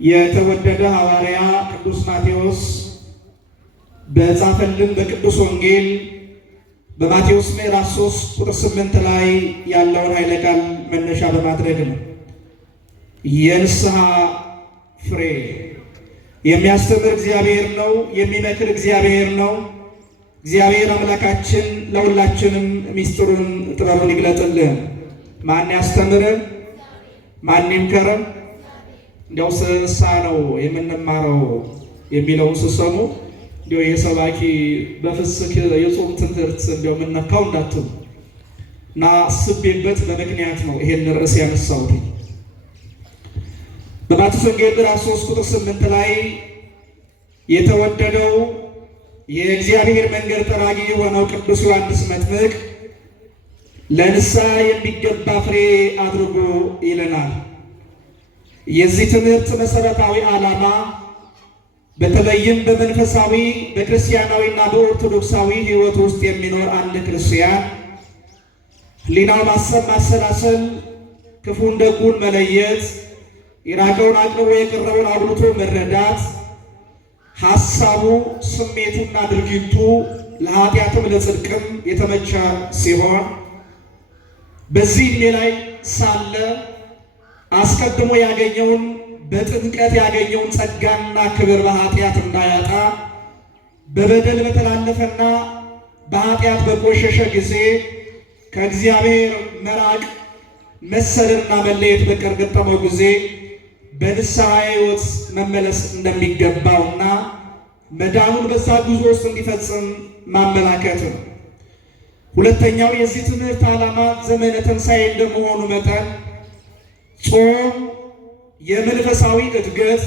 የተወደደ ሐዋርያ ቅዱስ ማቴዎስ በጻፈልን በቅዱስ ወንጌል በማቴዎስ ምዕራፍ 3 ቁጥር 8 ላይ ያለውን ኃይለ ቃል መነሻ በማድረግ ነው። የንስሐ ፍሬ የሚያስተምር እግዚአብሔር ነው፣ የሚመክር እግዚአብሔር ነው። እግዚአብሔር አምላካችን ለሁላችንም ሚስጥሩን ጥበቡን ይግለጥልን። ማን ያስተምረን? ማን ይምከረን? እንዲያው ስሳ ነው የምንማረው የሚለውን ስሰሙ እንዲያው የሰባኪ በፍስክ የጾም ትምህርት እንዲያው የምነካው እንዳትሉ እና አስቤበት በምክንያት ነው ይሄን ርዕስ ያነሳሁት። በማቴዎስ ወንጌል ምዕራፍ 3 ቁጥር 8 ላይ የተወደደው የእግዚአብሔር መንገድ ጠራጊ የሆነው ቅዱስ ዮሐንስ መጥምቅ ለንስሐ የሚገባ ፍሬ አድርጎ ይለናል። የዚህ ትምህርት መሰረታዊ ዓላማ በተለይም በመንፈሳዊ በክርስቲያናዊና በኦርቶዶክሳዊ ሕይወት ውስጥ የሚኖር አንድ ክርስቲያን ሕሊናው ማሰብ፣ ማሰላሰል፣ ክፉን ደጉን መለየት፣ የራቀውን አቅርቦ የቀረበውን አጉልቶ መረዳት፣ ሐሳቡ ስሜቱና ድርጊቱ ለኃጢአትም ለጽድቅም የተመቸ ሲሆን በዚህ ዕድሜ ላይ ሳለ አስቀድሞ ያገኘውን በጥምቀት ያገኘውን ጸጋና ክብር በኃጢአት እንዳያጣ በበደል በተላለፈና በኃጢአት በቆሸሸ ጊዜ ከእግዚአብሔር መራቅ መሰደድና መለየት በገጠመው ጊዜ በንስሐ ሕይወት መመለስ እንደሚገባውና መዳኑን በዛ ጉዞ ውስጥ እንዲፈጽም ማመላከት ነው። ሁለተኛው የዚህ ትምህርት ዓላማ ዘመነ ትንሣኤ እንደመሆኑ መጠን ጾም የመንፈሳዊ እድገት፣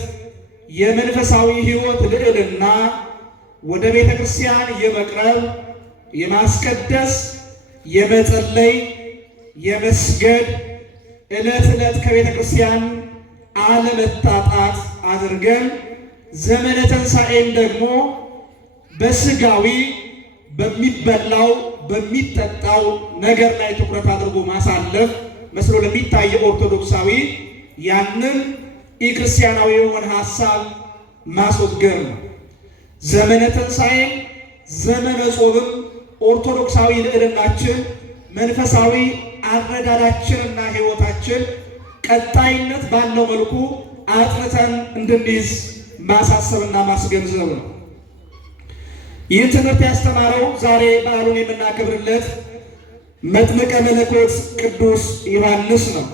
የመንፈሳዊ ሕይወት ልዕልና፣ ወደ ቤተ ክርስቲያን የመቅረብ፣ የማስቀደስ፣ የመጸለይ፣ የመስገድ፣ ዕለት ዕለት ከቤተ ክርስቲያን አለመታጣት አድርገን ዘመነ ትንሣኤን ደግሞ በስጋዊ በሚበላው በሚጠጣው ነገር ላይ ትኩረት አድርጎ ማሳለፍ መስሎ ለሚታየው ኦርቶዶክሳዊ ያንን ኢክርስቲያናዊ የሆነ ሐሳብ ማስወገድ ነው። ዘመነ ትንሣኤ ዘመነ ጾምም ኦርቶዶክሳዊ ልዕልናችን መንፈሳዊ አረዳዳችንና ሕይወታችን ቀጣይነት ባለው መልኩ አጥንተን እንድንይዝ ማሳሰብና ማስገንዘብ ነው። ይህን ትምህርት ያስተማረው ዛሬ በዓሉን የምናከብርለት መጥምቀ መለኮት ቅዱስ ዮሐንስ ነው።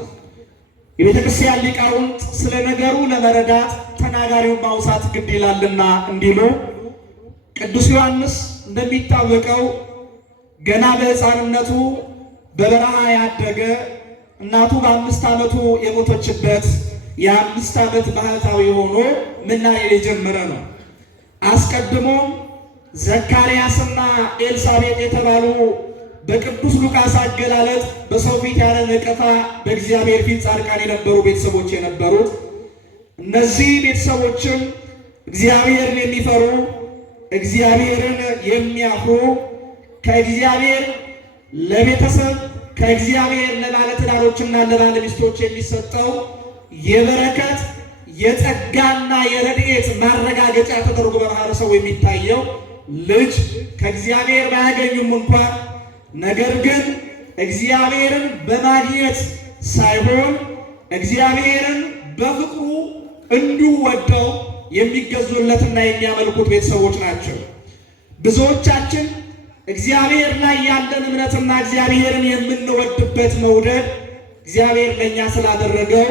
የቤተ ክርስቲያን ሊቃውንት ስለ ነገሩ ለመረዳት ተናጋሪውን ማውሳት ግድ ይላልና እንዲሉ ቅዱስ ዮሐንስ እንደሚታወቀው ገና በሕፃንነቱ በበረሃ ያደገ እናቱ በ5 ዓመቱ የሞተችበት የ5 ዓመት ባህታዊ ሆኖ ምናኔ የጀመረ ነው። አስቀድሞም ዘካርያስና ኤልሳቤጥ የተባሉ በቅዱስ ሉቃስ አገላለጥ በሰው ፊት ያለ ነቀፋ በእግዚአብሔር ፊት ጻድቃን የነበሩ ቤተሰቦች የነበሩት እነዚህ ቤተሰቦችም እግዚአብሔርን የሚፈሩ እግዚአብሔርን የሚያፍሩ ከእግዚአብሔር ለቤተሰብ ከእግዚአብሔር ለባለትዳሮችና ለባለሚስቶች የሚሰጠው የበረከት የጸጋና የረድኤት ማረጋገጫ ተደርጎ በማህበረሰቡ የሚታየው ልጅ ከእግዚአብሔር ባያገኙም እንኳን ነገር ግን እግዚአብሔርን በማግኘት ሳይሆን እግዚአብሔርን በፍቅሩ እንዲሁ ወደው የሚገዙለትና የሚያመልኩት ቤተሰቦች ናቸው። ብዙዎቻችን እግዚአብሔር ላይ ያለን እምነትና እግዚአብሔርን የምንወድበት መውደድ እግዚአብሔር ለእኛ ስላደረገው፣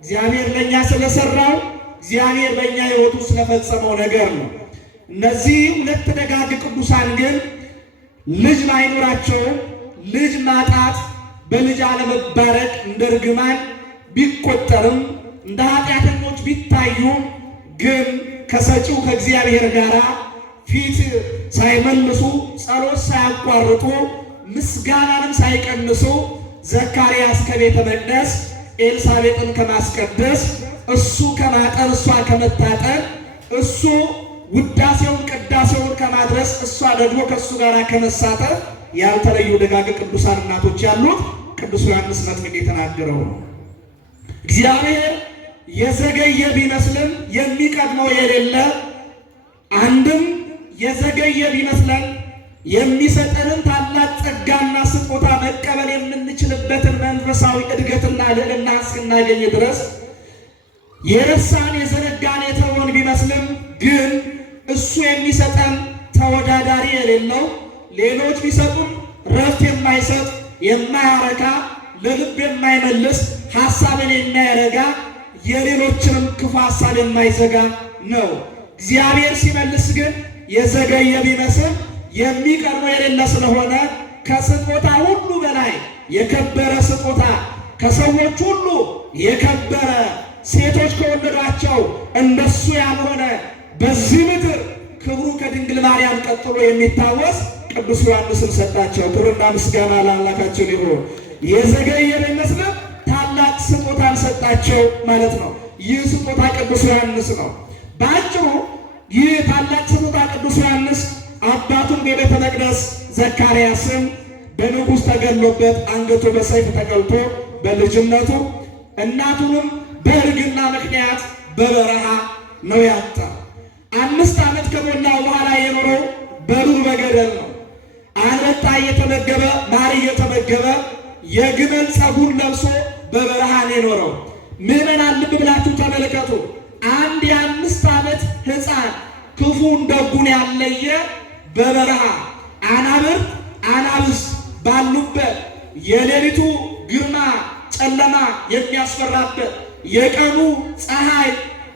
እግዚአብሔር ለእኛ ስለሰራው፣ እግዚአብሔር በእኛ ሕይወቱ ስለፈጸመው ነገር ነው። እነዚህ ሁለት ደጋግ ቅዱሳን ግን ልጅ ባይኖራቸውም ልጅ ማጣት በልጅ አለመባረክ እንደ ርግማን ቢቆጠርም እንደ ኃጢአተኞች ቢታዩም ግን ከሰጪው ከእግዚአብሔር ጋር ፊት ሳይመልሱ ጸሎት ሳያቋርጡ ምስጋናንም ሳይቀንሱ ዘካርያስ ከቤተ መቅደስ ኤልሳቤጥን ከማስቀደስ እሱ ከማጠን እሷ ከመታጠን እሱ ውዳሴውን ቅዳሴውን ከማድረስ እሷ ደግሞ ከእሱ ጋር ከመሳተፍ ያልተለዩ ደጋግ ቅዱሳን እናቶች ያሉት ቅዱስ ዮሐንስ መጥምቅ የተናገረው ነው። እግዚአብሔር የዘገየ ቢመስልም የሚቀድመው የሌለ አንድም የዘገየ ቢመስለን የሚሰጠንን ታላቅ ጸጋና ስጦታ መቀበል የምንችልበትን መንፈሳዊ እድገትና ልዕልና እስክናገኝ ድረስ የረሳን የዘነጋን የተወን ቢመስልም ግን እሱ የሚሰጠን ተወዳዳሪ የሌለው ሌሎች ቢሰጡም ረፍት የማይሰጥ የማያረካ ለልብ የማይመልስ ሐሳብን የሚያረጋ የሌሎችንም ክፉ ሐሳብ የማይዘጋ ነው። እግዚአብሔር ሲመልስ ግን የዘገየ ቢመስል የሚቀርበው የሌለ ስለሆነ ከስጦታ ሁሉ በላይ የከበረ ስጦታ ከሰዎች ሁሉ የከበረ ሴቶች ከወለዷቸው እንደሱ ያልሆነ በዚህ ምድር ክብሩ ከድንግል ማርያም ቀጥሎ የሚታወስ ቅዱስ ዮሐንስን ሰጣቸው። ክብርና ምስጋና ለአምላካችን ይሁን። የዘገየ ቢመስልም ታላቅ ስጦታን ሰጣቸው ማለት ነው። ይህ ስጦታ ቅዱስ ዮሐንስ ነው። በአጭሩ ይህ ታላቅ ስጦታ ቅዱስ ዮሐንስ አባቱን የቤተ መቅደስ ዘካርያስን በንጉሥ ተገሎበት አንገቱ በሰይፍ ተቀልቶ በልጅነቱ እናቱንም በእርግና ምክንያት በበረሃ ነው ያጣ። 5 ዓመት ከሞላው በኋላ የኖረው በዱር በገደል ነው። አንበጣ እየተመገበ ማር እየተመገበ የግመል ፀጉር ለብሶ በበረሃ ነው የኖረው። ምዕመናን ልብ ብላችሁ ተመልከቱ። አንድ የ5 ዓመት ሕፃን ክፉን ደጉን ያለየ በበረሃ አናብርት አናብስት ባሉበት የሌሊቱ ግርማ ጨለማ የሚያስፈራበት የቀኑ ፀሐይ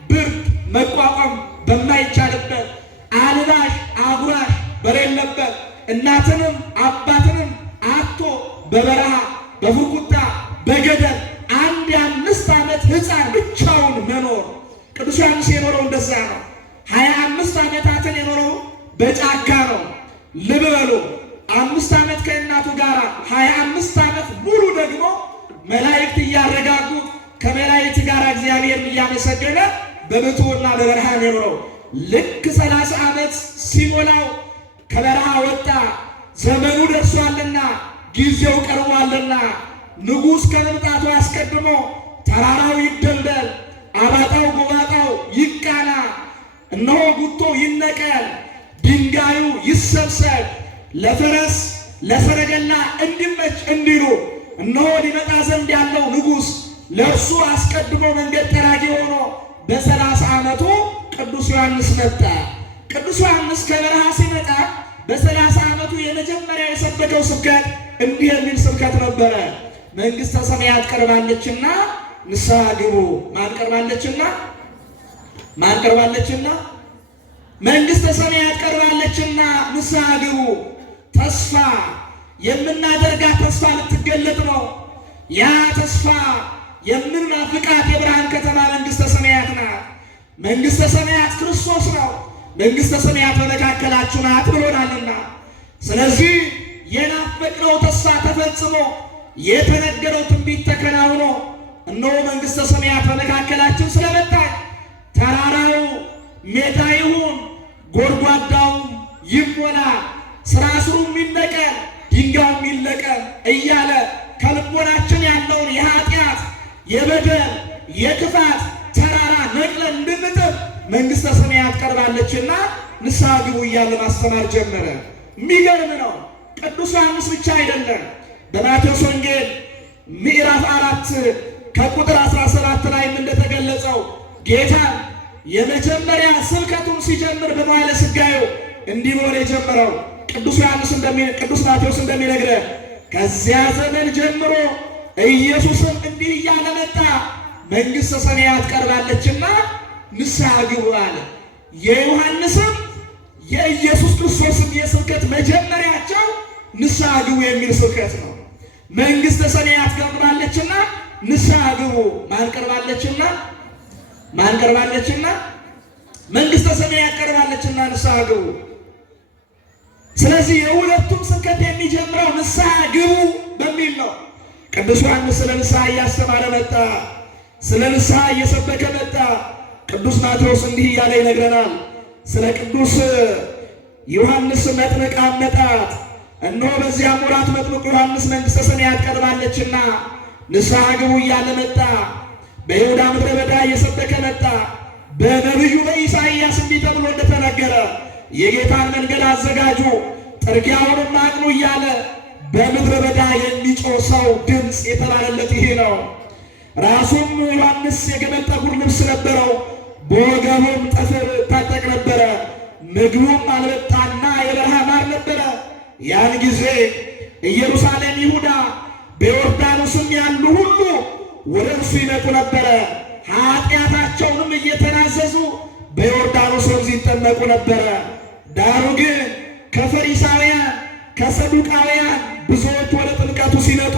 ብርድ መቋቋም በማይቻልበት አልባሽ አጉራሽ በሌለበት እናትንም አባትንም አጥቶ በበረሃ በፍርቁታ በገደል አንድ የ5 ዓመት ሕፃን ብቻውን መኖር። ቅዱስ ዮሐንስ የኖረው እንደዛ ነው። 25 ዓመታትን የኖረው በጫካ ነው። ልብ በሉ 5 ዓመት ከእናቱ ጋር 25 ዓመት ሙሉ ደግሞ መላእክት እያረጋጉት ከመላእክት ጋር እግዚአብሔርን እያመሰገነ በብቱና በበረሃ የኖረው። ልክ 30 ዓመት ሲሞላው ከበረሃ ወጣ። ዘመኑ ደርሷልና ጊዜው ቀርቧልና ንጉሥ ከመምጣቱ አስቀድሞ ተራራው ይደልደል፣ አባጣው ጎባጣው ይቃና፣ እነሆ ጉቶ ይነቀል፣ ድንጋዩ ይሰብሰብ፣ ለፈረስ ለሰረገላ እንዲመች እንዲሉ እነሆ ሊመጣ ዘንድ ያለው ንጉሥ ለእርሱ አስቀድሞ መንገድ ጠራጊ ሆኖ በ30 ዓመቱ ቅዱስ ዮሐንስ መጣ። ቅዱስ ዮሐንስ ከበረሃ ሲመጣ በ30 ዓመቱ የመጀመሪያ የሰበከው ስብከት እንዲህ የሚል ስብከት ነበረ። መንግሥተ ሰማያት ቀርባለችና ንስሐ ግቡ። ማን ቀርባለችና? ማን ቀርባለችና? መንግሥተ ሰማያት ቀርባለችና ንስሐ ግቡ። ተስፋ የምናደርጋት ተስፋ ልትገለጥ ነው። ያ ተስፋ የምናፍቃት የብርሃን ከተማ መንግሥተ ሰማያት ናት። መንግሥተ ሰማያት ክርስቶስ ነው። መንግሥተ ሰማያት በመካከላችሁ ናት ብሎናልና፣ ስለዚህ የናፈቅነው ተስፋ ተፈጽሞ የተነገረው ትንቢት ተከናውኖ እነሆ መንግሥተ ሰማያት በመካከላችን ስለመጣች ተራራው ሜዳ ይሁን ጎድጓዳው ይሞላ፣ ስራስሩም ይነቀል ድንጋዩም ይለቀም እያለ ከልቦናችን ያለውን የኃጢአት የበደል የክፋት ተራራ ነቅለን እንድንጥል መንግሥተ ሰማያት ቀርባለችና ንስሐ ግቡ እያለ ማስተማር ጀመረ። የሚገርም ነው። ቅዱስ ዮሐንስ ብቻ አይደለም። በማቴዎስ ወንጌል ምዕራፍ 4 ከቁጥር 17 ላይም እንደተገለጸው ጌታ የመጀመሪያ ስብከቱን ሲጀምር በመዋዕለ ሥጋዌው እንዲህ ብሎ የጀመረው ቅዱስ ማቴዎስ እንደሚነግረን ከዚያ ዘመን ጀምሮ ኢየሱስም እንዲህ እያለ መጣ፣ መንግሥተ ሰማያት ቀርባለችና ንስሐ ግቡ አለ። የዮሐንስም የኢየሱስ ክርስቶስም የስብከት መጀመሪያቸው ንስሐ ግቡ የሚል ስብከት ነው። መንግሥተ ሰማያት ቀርባለችና ንስሐ ግቡ። ማን ቀርባለችና? ማን ቀርባለችና? መንግሥተ ሰማያት ቀርባለችና ንስሐ ግቡ። ስለዚህ የሁለቱም ስብከት የሚጀምረው ንስሐ ግቡ በሚል ነው። ቅዱስ ዮሐንስ ስለ ንስሐ እያስተማረ መጣ። ስለ ንስሐ እየሰበከ መጣ። ቅዱስ ማቴዎስ እንዲህ እያለ ይነግረናል። ስለ ቅዱስ ዮሐንስ መጥምቅ አመጣጥ እነሆ በዚያ ወራት መጥምቁ ዮሐንስ መንግሥተ ሰማያት ቀርባለችና ንስሐ ግቡ እያለ መጣ። በይሁዳ ምድረ በዳ እየሰበከ መጣ። በነቢዩ በኢሳይያስ እንዲህ ተብሎ እንደተነገረ የጌታን መንገድ አዘጋጁ፣ ጥርጊያውንም አቅኑ እያለ በምድረ በዳ የሚጮህ ሰው ድምፅ የተባለለት ይሄ ነው። ራሱም ዮሐንስ የገመድ ጠጉር ልብስ ነበረው፣ በወገቡም ጠፍር ታጠቅ ነበረ። ምግቡም አልበጣና የበረሃ ማር ነበረ። ያን ጊዜ ኢየሩሳሌም፣ ይሁዳ፣ በዮርዳኖስም ያሉ ሁሉ ወደ እርሱ ይመጡ ነበረ። ኃጢአታቸውንም እየተናዘዙ በዮርዳኖስ ወንዝ ይጠመቁ ነበረ። ዳሩ ግን ከፈሪሳውያን ከሰዱቃውያን ብዙዎች ወደ ጥምቀቱ ሲመጡ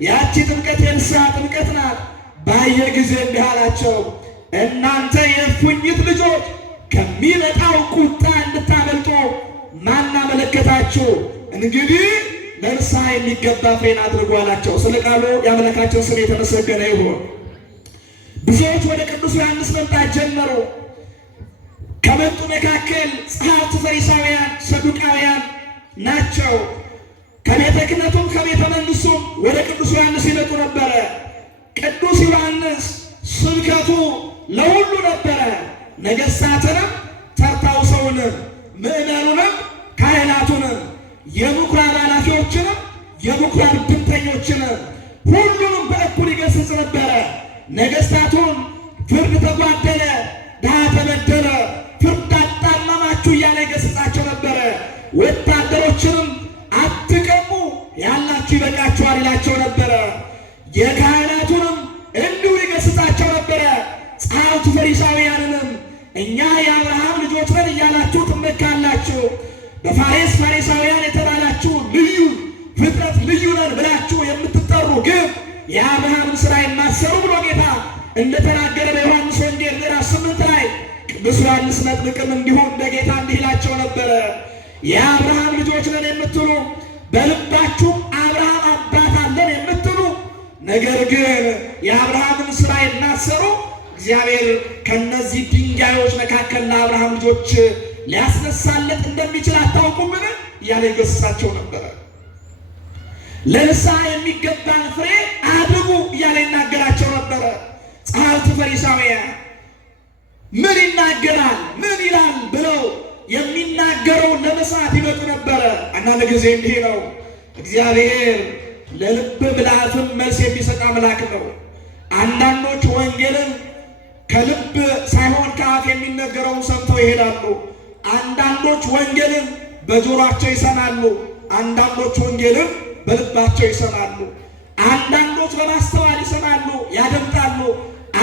ያቺ ጥምቀት የንስሐ ጥምቀት ናት። ባየ ጊዜ እንዲህ አላቸው፣ እናንተ የእፉኝት ልጆች ከሚመጣው ቁጣ እንድታመልጡ ማን አመለከታችሁ? እንግዲህ ለንስሐ የሚገባ ፍሬን አድርጉ አላቸው። ስለ ቃሉ የአምላካቸው ስም የተመሰገነ ይሁን። ብዙዎች ወደ ቅዱስ ዮሐንስ መምጣት ጀመሩ። ከመጡ መካከል ጸሐፍት ፈሪሳውያን፣ ሰዱቃውያን ናቸው። ከቤተ ክህነቱም ከቤተ መንግሥቱም ወደ ቅዱስ ዮሐንስ ይመጡ ነበረ። ቅዱስ ዮሐንስ ስብከቱ ለሁሉ ነበረ። ነገሥታትንም፣ ተርታውሰውንም፣ ምዕመኑንም፣ ካህናቱንም፣ የምኵራብ ኃላፊዎችንም፣ የምኵራብ ድምተኞችንም ሁሉንም በእኩል ይገሥጽ ነበረ። ነገሥታቱን ፍርድ ተጓደለ፣ ድሃ ተበደለ፣ ፍርድ አጣመማችሁ እያለ ይገሥጻቸው ነበረ። ወታደሮችንም አትቀሙ፣ ያላችሁ ይበቃችኋል ይላቸው ነበረ። የካህናቱንም እንዲሁ ይገሥጻቸው ነበረ። ጸሐፍት ፈሪሳውያንንም እኛ የአብርሃም ልጆች ነን እያላችሁ ትመካላችሁ፣ በፋሬስ ፋሬሳውያን የተባላችሁ ልዩ ፍጥረት ልዩ ነን ብላችሁ የምትጠሩ ግን የአብርሃምን ሥራ የማትሠሩ ብሎ ጌታ እንደተናገረ በዮሐንስ ወንጌል ምዕራፍ 8 ላይ ቅዱስ ዮሐንስ መጥምቅም እንዲሁ እንደ ጌታ እንዲህ ይላቸው ነበረ። የአብርሃም ልጆች ነን የምትሉ በልባችሁም አብርሃም አባት አለን የምትሉ ነገር ግን የአብርሃምን ሥራ የማትሠሩ እግዚአብሔር ከነዚህ ድንጋዮች መካከል ለአብርሃም ልጆች ሊያስነሳለት እንደሚችል አታውቁምን? እያለ ይገሥጻቸው ነበረ። ለንስሐ የሚገባን ፍሬ አድርጉ እያለ ይናገራቸው ነበረ። ጸሐፍት ፈሪሳውያን ምን ይናገራል ምን ይላል ብለው የሚናገረውን ለመስማት ይመጡ ነበረ። አንዳንድ ጊዜ እንዲህ ነው። እግዚአብሔር ለልብ ብልሃትም መልስ የሚሰጥ አምላክ ነው። አንዳንዶች ወንጌልን ከልብ ሳይሆን ከአፍ የሚነገረውን ሰምተው ይሄዳሉ። አንዳንዶች ወንጌልን በጆሯቸው ይሰማሉ። አንዳንዶች ወንጌልን በልባቸው ይሰማሉ። አንዳንዶች በማስተዋል ይሰማሉ፣ ያደምጣሉ።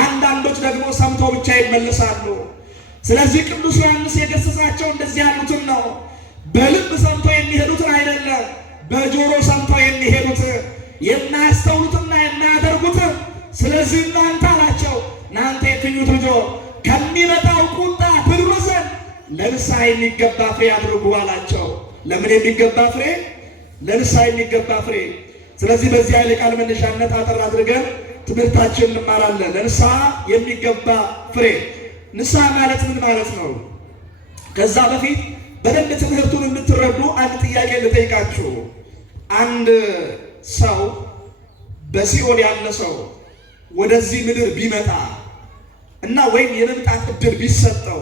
አንዳንዶች ደግሞ ሰምተው ብቻ ይመለሳሉ። ስለዚህ ቅዱስ ዮሐንስ የገሠጻቸው እንደዚህ ያሉትን ነው። በልብ ሰምተው የሚሄዱትን አይደለም፣ በጆሮ ሰምተው የሚሄዱት የማያስተውሉትና የማያደርጉትን። ስለዚህ እናንተ አላቸው፣ እናንተ የእፉኝት ልጆች ከሚመጣው ቁጣ ትድኑ ዘንድ ለንስሐ የሚገባ ፍሬ አድርጉ አላቸው። ለምን የሚገባ ፍሬ? ለንስሐ የሚገባ ፍሬ። ስለዚህ በዚህ ኃይለ ቃል መነሻነት አጠር አድርገን ትምህርታችን እንማራለን። ለንስሐ የሚገባ ፍሬ። ንስሐ ማለት ምን ማለት ነው? ከዛ በፊት በደንብ ትምህርቱን እንድትረዱ አንድ ጥያቄ ልጠይቃችሁ። አንድ ሰው በሲኦል ያለ ሰው ወደዚህ ምድር ቢመጣ እና ወይም የመምጣት ዕድል ቢሰጠው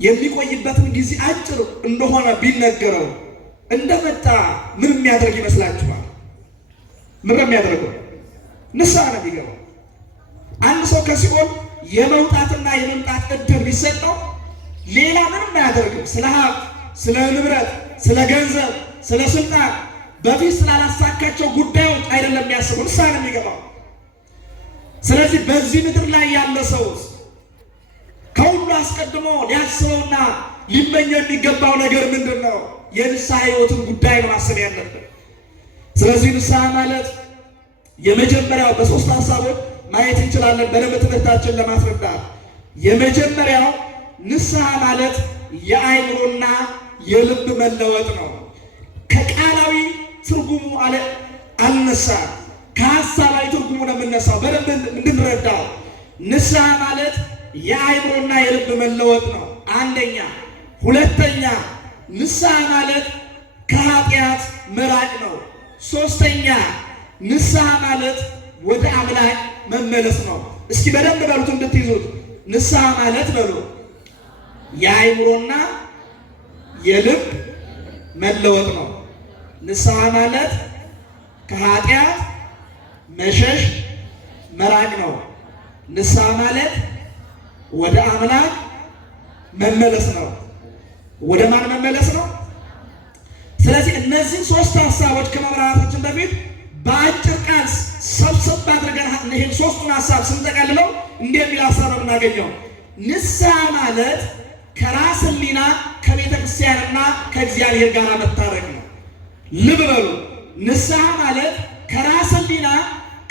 የሚቆይበትን ጊዜ አጭር እንደሆነ ቢነገረው እንደመጣ ምን የሚያደርግ ይመስላችኋል? ምን የሚያደርገው? ንስሐ ነው የሚገባው። አንድ ሰው ከሲኦል የመውጣትና የመምጣት ዕድል ቢሰጠው ሌላ ምንም አያደርግም። ስለ ሀብት፣ ስለ ንብረት፣ ስለ ገንዘብ፣ ስለ ስልጣን በፊት ስላላሳካቸው ጉዳዮች አይደለም የሚያስበው፣ ንስሐ ነው የሚገባው። ስለዚህ በዚህ ምድር ላይ ያለ ሰው ከሁሉ አስቀድሞ ሊያስበውና ሊመኘው የሚገባው ነገር ምንድን ነው? የንስሐ ሕይወትን ጉዳይ ነው ማሰብ ያለብን። ስለዚህ ንስሐ ማለት የመጀመሪያው በሶስት ሀሳቦች ማየት እንችላለን በደንብ ትምህርታችን ለማስረዳት። የመጀመሪያው ንስሐ ማለት የአእምሮና የልብ መለወጥ ነው። ከቃላዊ ትርጉሙ አልነሳ፣ ከሀሳባዊ ትርጉሙ ነው የምነሳው በደንብ እንድንረዳው። ንስሐ ማለት የአእምሮና የልብ መለወጥ ነው አንደኛ። ሁለተኛ ንስሐ ማለት ከኃጢአት መራቅ ነው። ሶስተኛ ንስሐ ማለት ወደ አምላክ መመለስ ነው። እስኪ በደንብ በሉት እንድትይዙት። ንስሐ ማለት በሉ የአእምሮና የልብ መለወጥ ነው። ንስሐ ማለት ከኃጢአት መሸሽ መራቅ ነው። ንስሐ ማለት ወደ አምላክ መመለስ ነው። ወደ ማን መመለስ ነው? ስለዚህ እነዚህን ሶስት ሀሳቦች ከመብራራታችን በፊት በአጭር ቃል ሰብሰብ አድርገን ይህን ሶስቱን ሀሳብ ስንጠቀልለው እንዲህ የሚል ሀሳብ ነው የምናገኘው። ንስሐ ማለት ከራስ ሕሊና ከቤተ ክርስቲያንና ከእግዚአብሔር ጋር መታረቅ ነው። ልብ በሉ። ንስሐ ማለት ከራስ ሕሊና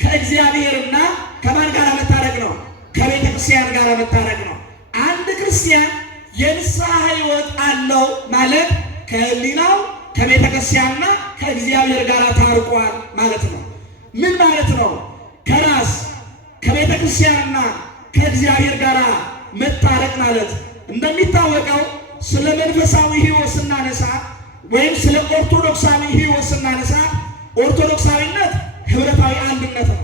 ከእግዚአብሔርና ከማን ጋር መታረቅ ነው? ከቤተ ክርስቲያን ጋር መታረቅ ነው። አንድ ክርስቲያን የንስሐ ሕይወት አለው ማለት ከሕሊናው ከቤተ ክርስቲያንና ከእግዚአብሔር ጋር ታርቋል ማለት ነው። ምን ማለት ነው? ከራስ ከቤተ ክርስቲያንና ከእግዚአብሔር ጋር መታረቅ ማለት እንደሚታወቀው ስለ መንፈሳዊ ሕይወት ስናነሳ ወይም ስለ ኦርቶዶክሳዊ ሕይወት ስናነሳ ኦርቶዶክሳዊነት ህብረታዊ አንድነት ነው።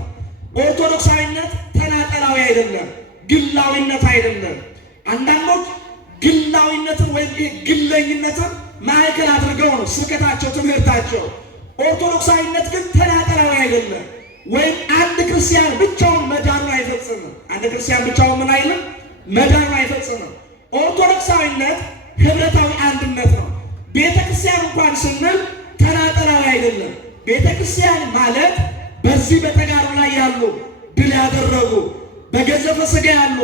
ኦርቶዶክሳዊነት ተናጠላዊ አይደለም፣ ግላዊነት አይደለም። አንዳንዶች ግላዊነትን ወይም ግለኝነትን ማዕከል አድርገው ነው ስብከታቸው፣ ትምህርታቸው። ኦርቶዶክሳዊነት ግን ተናጠላዊ አይደለም። ወይም አንድ ክርስቲያን ብቻውን መዳኑን አይፈጽምም። አንድ ክርስቲያን ብቻውን ምን አይልም? መዳኑን አይፈጽምም። ኦርቶዶክሳዊነት ህብረታዊ አንድነት ነው። ቤተ ክርስቲያን እንኳን ስንል ተናጠላዊ አይደለም። ቤተ ክርስቲያን ማለት በዚህ በተጋሩ ላይ ያሉ ድል ያደረጉ፣ በገዘፈ ሥጋ ያሉ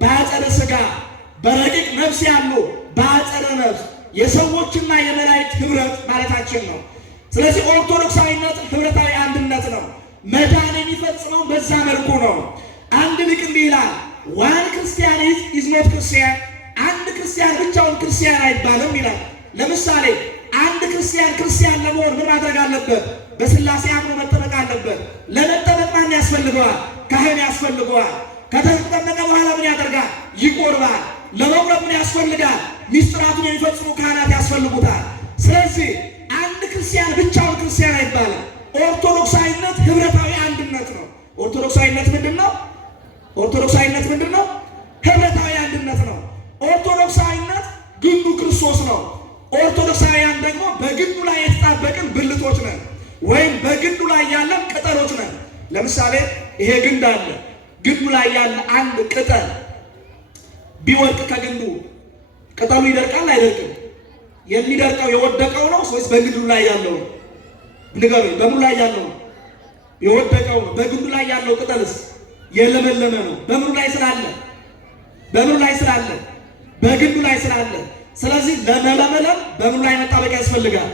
በአጸደ ሥጋ፣ በረቂቅ ነፍስ ያሉ በአጸደ ነፍስ፣ የሰዎችና የመላእክት ህብረት ማለታችን ነው። ስለዚህ ኦርቶዶክሳዊነት ህብረታዊ አንድነት ነው። መዳን የሚፈጽመው በዛ መልኩ ነው። አንድ ሊቅ እንዲህ ይላል፣ ዋን ክርስቲያን ኢዝ ኖት ክርስቲያን፣ አንድ ክርስቲያን ብቻውን ክርስቲያን አይባልም ይላል። ለምሳሌ አንድ ክርስቲያን ለመሆን ምን ማድረግ አለበት? በሥላሴ አምኖ መጠመቅ አለበት። ለመጠመቅ ማን ያስፈልገዋል? ካህን ያስፈልገዋል። ከተጠመቀ በኋላ ምን ያደርጋል? ይቆርባል። ለመቁረብ ምን ያስፈልጋል? ሚስጥራቱን የሚፈጽሙ ካህናት ያስፈልጉታል። ስለዚህ አንድ ክርስቲያን ብቻውን ክርስቲያን አይባልም። ኦርቶዶክሳዊነት ህብረታዊ አንድነት ነው። ኦርቶዶክሳዊነት ምንድን ነው? ኦርቶዶክሳዊነት ምንድን ነው? ህብረታዊ አንድነት ነው። ኦርቶዶክሳዊነት ግንዱ ክርስቶስ ነው። ኦርቶዶክሳውያን ደግሞ በግንዱ ላይ የተጣበቅን ብልቶች ነን፣ ወይም በግንዱ ላይ ያለን ቅጠሎች ነን። ለምሳሌ ይሄ ግንድ አለ። ግንዱ ላይ ያለ አንድ ቅጠል ቢወድቅ ከግንዱ ቅጠሉ ይደርቃል አይደርቅም? የሚደርቀው የወደቀው ነው ወይስ በግንዱ ላይ ያለው? ንገሩኝ። በምኑ ላይ ያለው? የወደቀው ነው። በግንዱ ላይ ያለው ቅጠልስ የለመለመ ነው። በምኑ ላይ ስላለ? በምኑ ላይ ስላለ? በግንዱ ላይ ስላለ። ስለዚህ ለመለመለም በምኑ ላይ መጣበቅ ያስፈልጋል?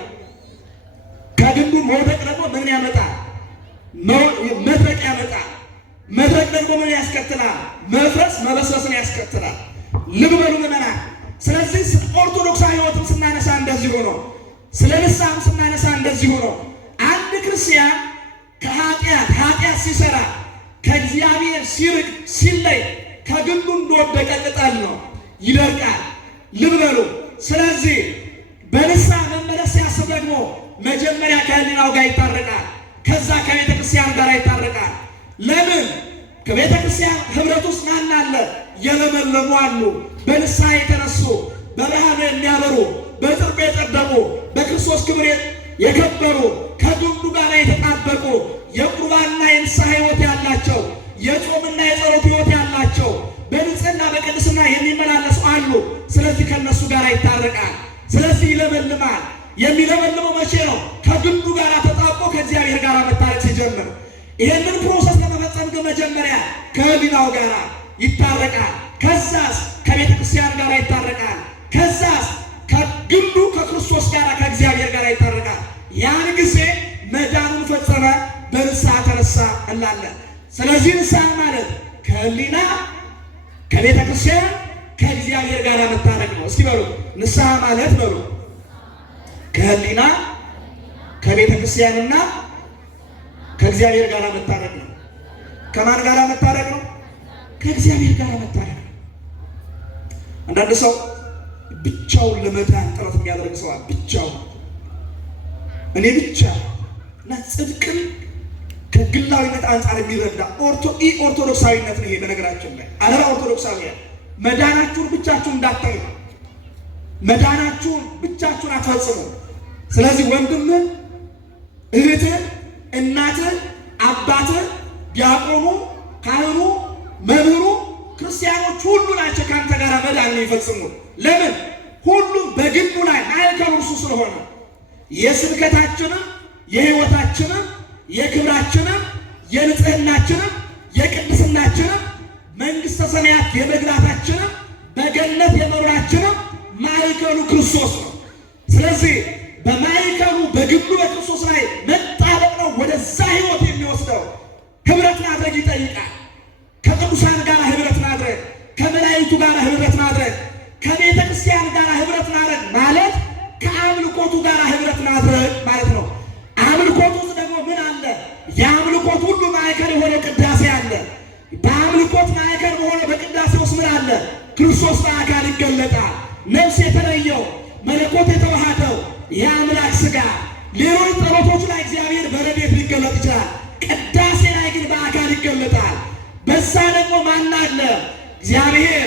ከግንዱ መውደቅ ደግሞ ምን ያመጣል? መድረቅ ያመጣል። መድረቅ ደግሞ ምን ያስከትላል? መፍረስ መበስበስን ያስከትላል። ልብ በሉ ምዕመናን። ስለዚህ ኦርቶዶክሳዊ ሕይወትን ስናነሳ እንደዚሁ ነው። ስለ ንስሐም ስናነሳ እንደዚሁ ነው። አንድ ክርስቲያን ኃጢአት ሲሰራ ከእግዚአብሔር ሲርቅ ሲለይ ከግንዱ እንደወደቀ ቅጠል ነው፣ ይደርቃል። ልብ በሉ። ስለዚህ በንስሐ መመለስ ሲያስብ ደግሞ መጀመሪያ ከሕሊናው ጋር ይታረቃል፣ ከዛ ከቤተ ክርስቲያን ጋር ይታረቃል። ለምን? ከቤተ ክርስቲያን ህብረት ውስጥ ማን አለ? የለመለሙ አሉ፣ በንስሐ የተነሱ በብርሃኑ የሚያበሩ በጽድቅ የጸደቁ በክርስቶስ ክብር የከበሩ ከግንዱ ጋር የተጣበቁ የቁርባንና የንስሐ ሕይወት ያላቸው የጾምና የጸሎት ሕይወት ያላቸው በንጽህና በቅድስና የሚመላለሱ አሉ። ስለዚህ ከነሱ ጋር ይታረቃል። ስለዚህ ይለመልማል። የሚለመልመው መቼ ነው? ከግንዱ ጋር ተጣብቆ ከእግዚአብሔር ጋር መታረቅ ሲጀምር። ይህንን ፕሮሰስ ለመፈጸም ግን መጀመሪያ ከሕሊናው ጋር ይታረቃል። ከዛስ ከቤተ ክርስቲያን ጋር ይታረቃል። ከዛስ ከግንዱ ከክርስቶስ ጋር ከእግዚአብሔር ጋር ይታረቃል። ያን ጊዜ መዳኑን ፈጸመ፣ በንስሐ ተነሳ እንላለን። ስለዚህ ንስሐ ማለት ከሕሊና ከቤተ ክርስቲያን ከእግዚአብሔር ጋር መታረቅ ነው። እስኪ በሉ ንስሐ ማለት በሉ ከሕሊና ከቤተ ክርስቲያንና ከእግዚአብሔር ጋር መታረቅ ነው። ከማን ጋር መታረቅ ነው? ከእግዚአብሔር ጋር መታረቅ ነው። አንዳንድ ሰው ብቻውን ለመዳን ጥረት የሚያደርግ ሰዋል። ብቻውን እኔ ብቻ እና ጽድቅን ከግላዊነት አንጻር የሚረዳ ኦርቶዶክሳዊነት ነው። ይሄ በነገራችን ላይ አደራ ኦርቶዶክሳውያን መዳናችሁን ብቻችሁን እንዳታዩ፣ መዳናችሁን ብቻችሁን አትፈጽሙ። ስለዚህ ወንድምህ፣ እህትህ፣ እናትህ፣ አባትህ፣ ዲያቆኑ፣ ካህኑ፣ መምህሩ፣ ክርስቲያኖች ሁሉ ናቸው ከአንተ ጋር መዳን ነው ይፈጽሙ። ለምን? ሁሉም በግንዱ ላይ ማዕከሉ እርሱ ስለሆነ የስብከታችንም የሕይወታችንም የክብራችንም የንጽህናችንም የቅድስናችንም መንግሥተ ሰማያት የመግባታችንም በገነት የመኖራችንም ማዕከሉ ክርስቶስ ነው። ስለዚህ በማዕከሉ በግንዱ በክርስቶስ ላይ መጣበቅ ነው ወደዛ ሕይወት የሚወስደው። ህብረት ማድረግ ይጠይቃል። ከቅዱሳን ጋር ህብረት ማድረግ፣ ከመላእክቱ ጋር ህብረት ማድረግ፣ ከቤተ ክርስቲያን ጋር ህብረት ማድረግ ማለት ከአምልኮቱ ጋር ህብረት ማድረግ ማለት ነው። አምልኮቱ ውስጥ ደግሞ ምን አለ? የአምልኮት ሁሉ ማዕከል የሆነው ቅዳሴ አለ። በአምልኮት ማዕከል በሆነው በቅዳሴ ውስጥ ምን አለ? ክርስቶስ በአካል ይገለጣል። ነፍስ የተለየው መለኮት የተዋሃደው የአምላክ ሥጋ። ሌሎች ጸሎቶች ላይ እግዚአብሔር በረድኤት ሊገለጥ ይችላል። ቅዳሴ ላይ ግን በአካል ይገለጣል። በዛ ደግሞ ማን አለ? እግዚአብሔር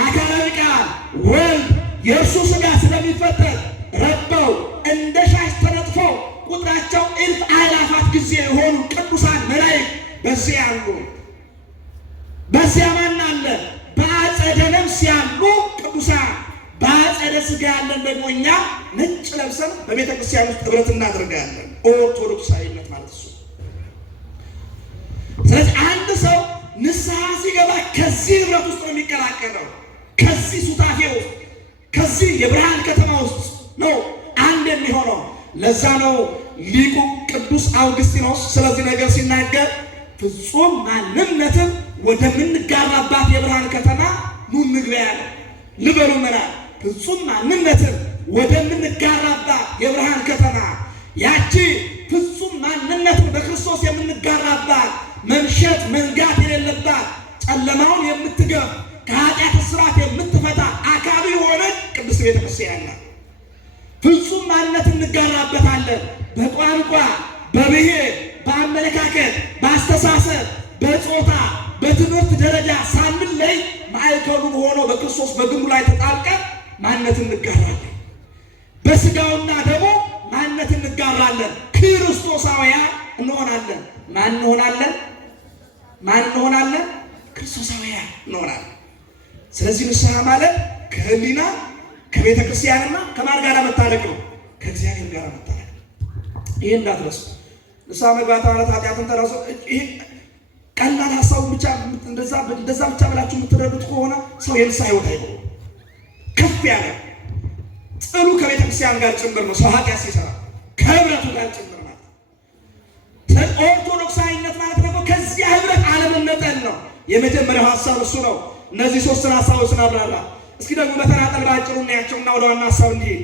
አካላዊ ቃል ወልድ የእርሱ ሥጋ ስለሚፈጠር ረበው እንደ ሻሽ ተነጥፈው ቁጥራቸው እልፍ አእላፋት ጊዜ የሆኑ ቅዱሳን መላእክት በዚያ አሉ። በዚያ ማን አለ? በአጸደ ነፍስ ያሉ ቅዱሳን፣ በአጸደ ሥጋ ያለን ደግሞ እኛ ነጭ ለብሰን በቤተ ክርስቲያን ውስጥ ኅብረት እናደርጋለን። ኦርቶዶክሳዊነት ማለት እሱ። ስለዚህ አንድ ሰው ንስሐ ሲገባ ከዚህ ኅብረት ውስጥ ነው የሚቀላቀለው። ከዚህ ሱታፌ ውስጥ ከዚህ የብርሃን ከተማ ውስጥ ነው አንድ የሚሆነው። ለዛ ነው ሊቁ ቅዱስ አውግስጢኖስ ስለዚህ ነገር ሲናገር ፍጹም ማንነትን ወደምንጋራባት የብርሃን ከተማ ኑ እንግባ ያለ። ልበሉ ምናል ፍጹም ማንነትን ወደምንጋራባት የብርሃን ከተማ፣ ያቺ ፍጹም ማንነትን በክርስቶስ የምንጋራባት መምሸት መንጋት የሌለባት ጨለማውን የምትገፍ ከኃጢአት እስራት የምትፈታ አካሉ የሆነች ቅድስት ቤተ ክርስቲያን ናት። ፍጹም ማንነት እንጋራበታለን። በቋንቋ፣ በብሔር፣ በአመለካከት፣ በአስተሳሰብ፣ በጾታ፣ በትምህርት ደረጃ ሳንለይ ማዕከሉ ሆኖ በክርስቶስ በግንዱ ላይ ተጣብቀን ማንነት እንጋራለን። በሥጋውና ደግሞ ማንነት እንጋራለን። ክርስቶሳውያን እንሆናለን። ማን እንሆናለን? ማን እንሆናለን? ክርስቶሳውያን እንሆናለን። ስለዚህ ንስሐ ማለት ከህሊና ከቤተ ክርስቲያንና ከማን ጋር መታረቅ ነው? ከእግዚአብሔር ጋር መታረቅ። ይሄ እንዳትረሱ። ንስሐ መግባት ማለት ኃጢአትን ተራሱ። ይሄ ቀላል ሀሳቡ ብቻ እንደዛ ብቻ ብላችሁ የምትረዱት ከሆነ ሰው የንስሐ ሕይወት አይኖርም። ከፍ ያለ ጥሉ ከቤተ ክርስቲያን ጋር ጭምር ነው። ሰው ኃጢአት ሲሰራ ከህብረቱ ጋር ጭምር ማለት። ኦርቶዶክሳዊነት ማለት ደግሞ ከዚያ ህብረት አለመነጠል ነው። የመጀመሪያው ሀሳብ እሱ ነው። እነዚህ ሶስትን ሀሳቦች እናብራራ። እስኪ ደግሞ በተናጠል ባጭሩ እናያቸውና ወደ ዋና ሀሳብ እንዲሄድ።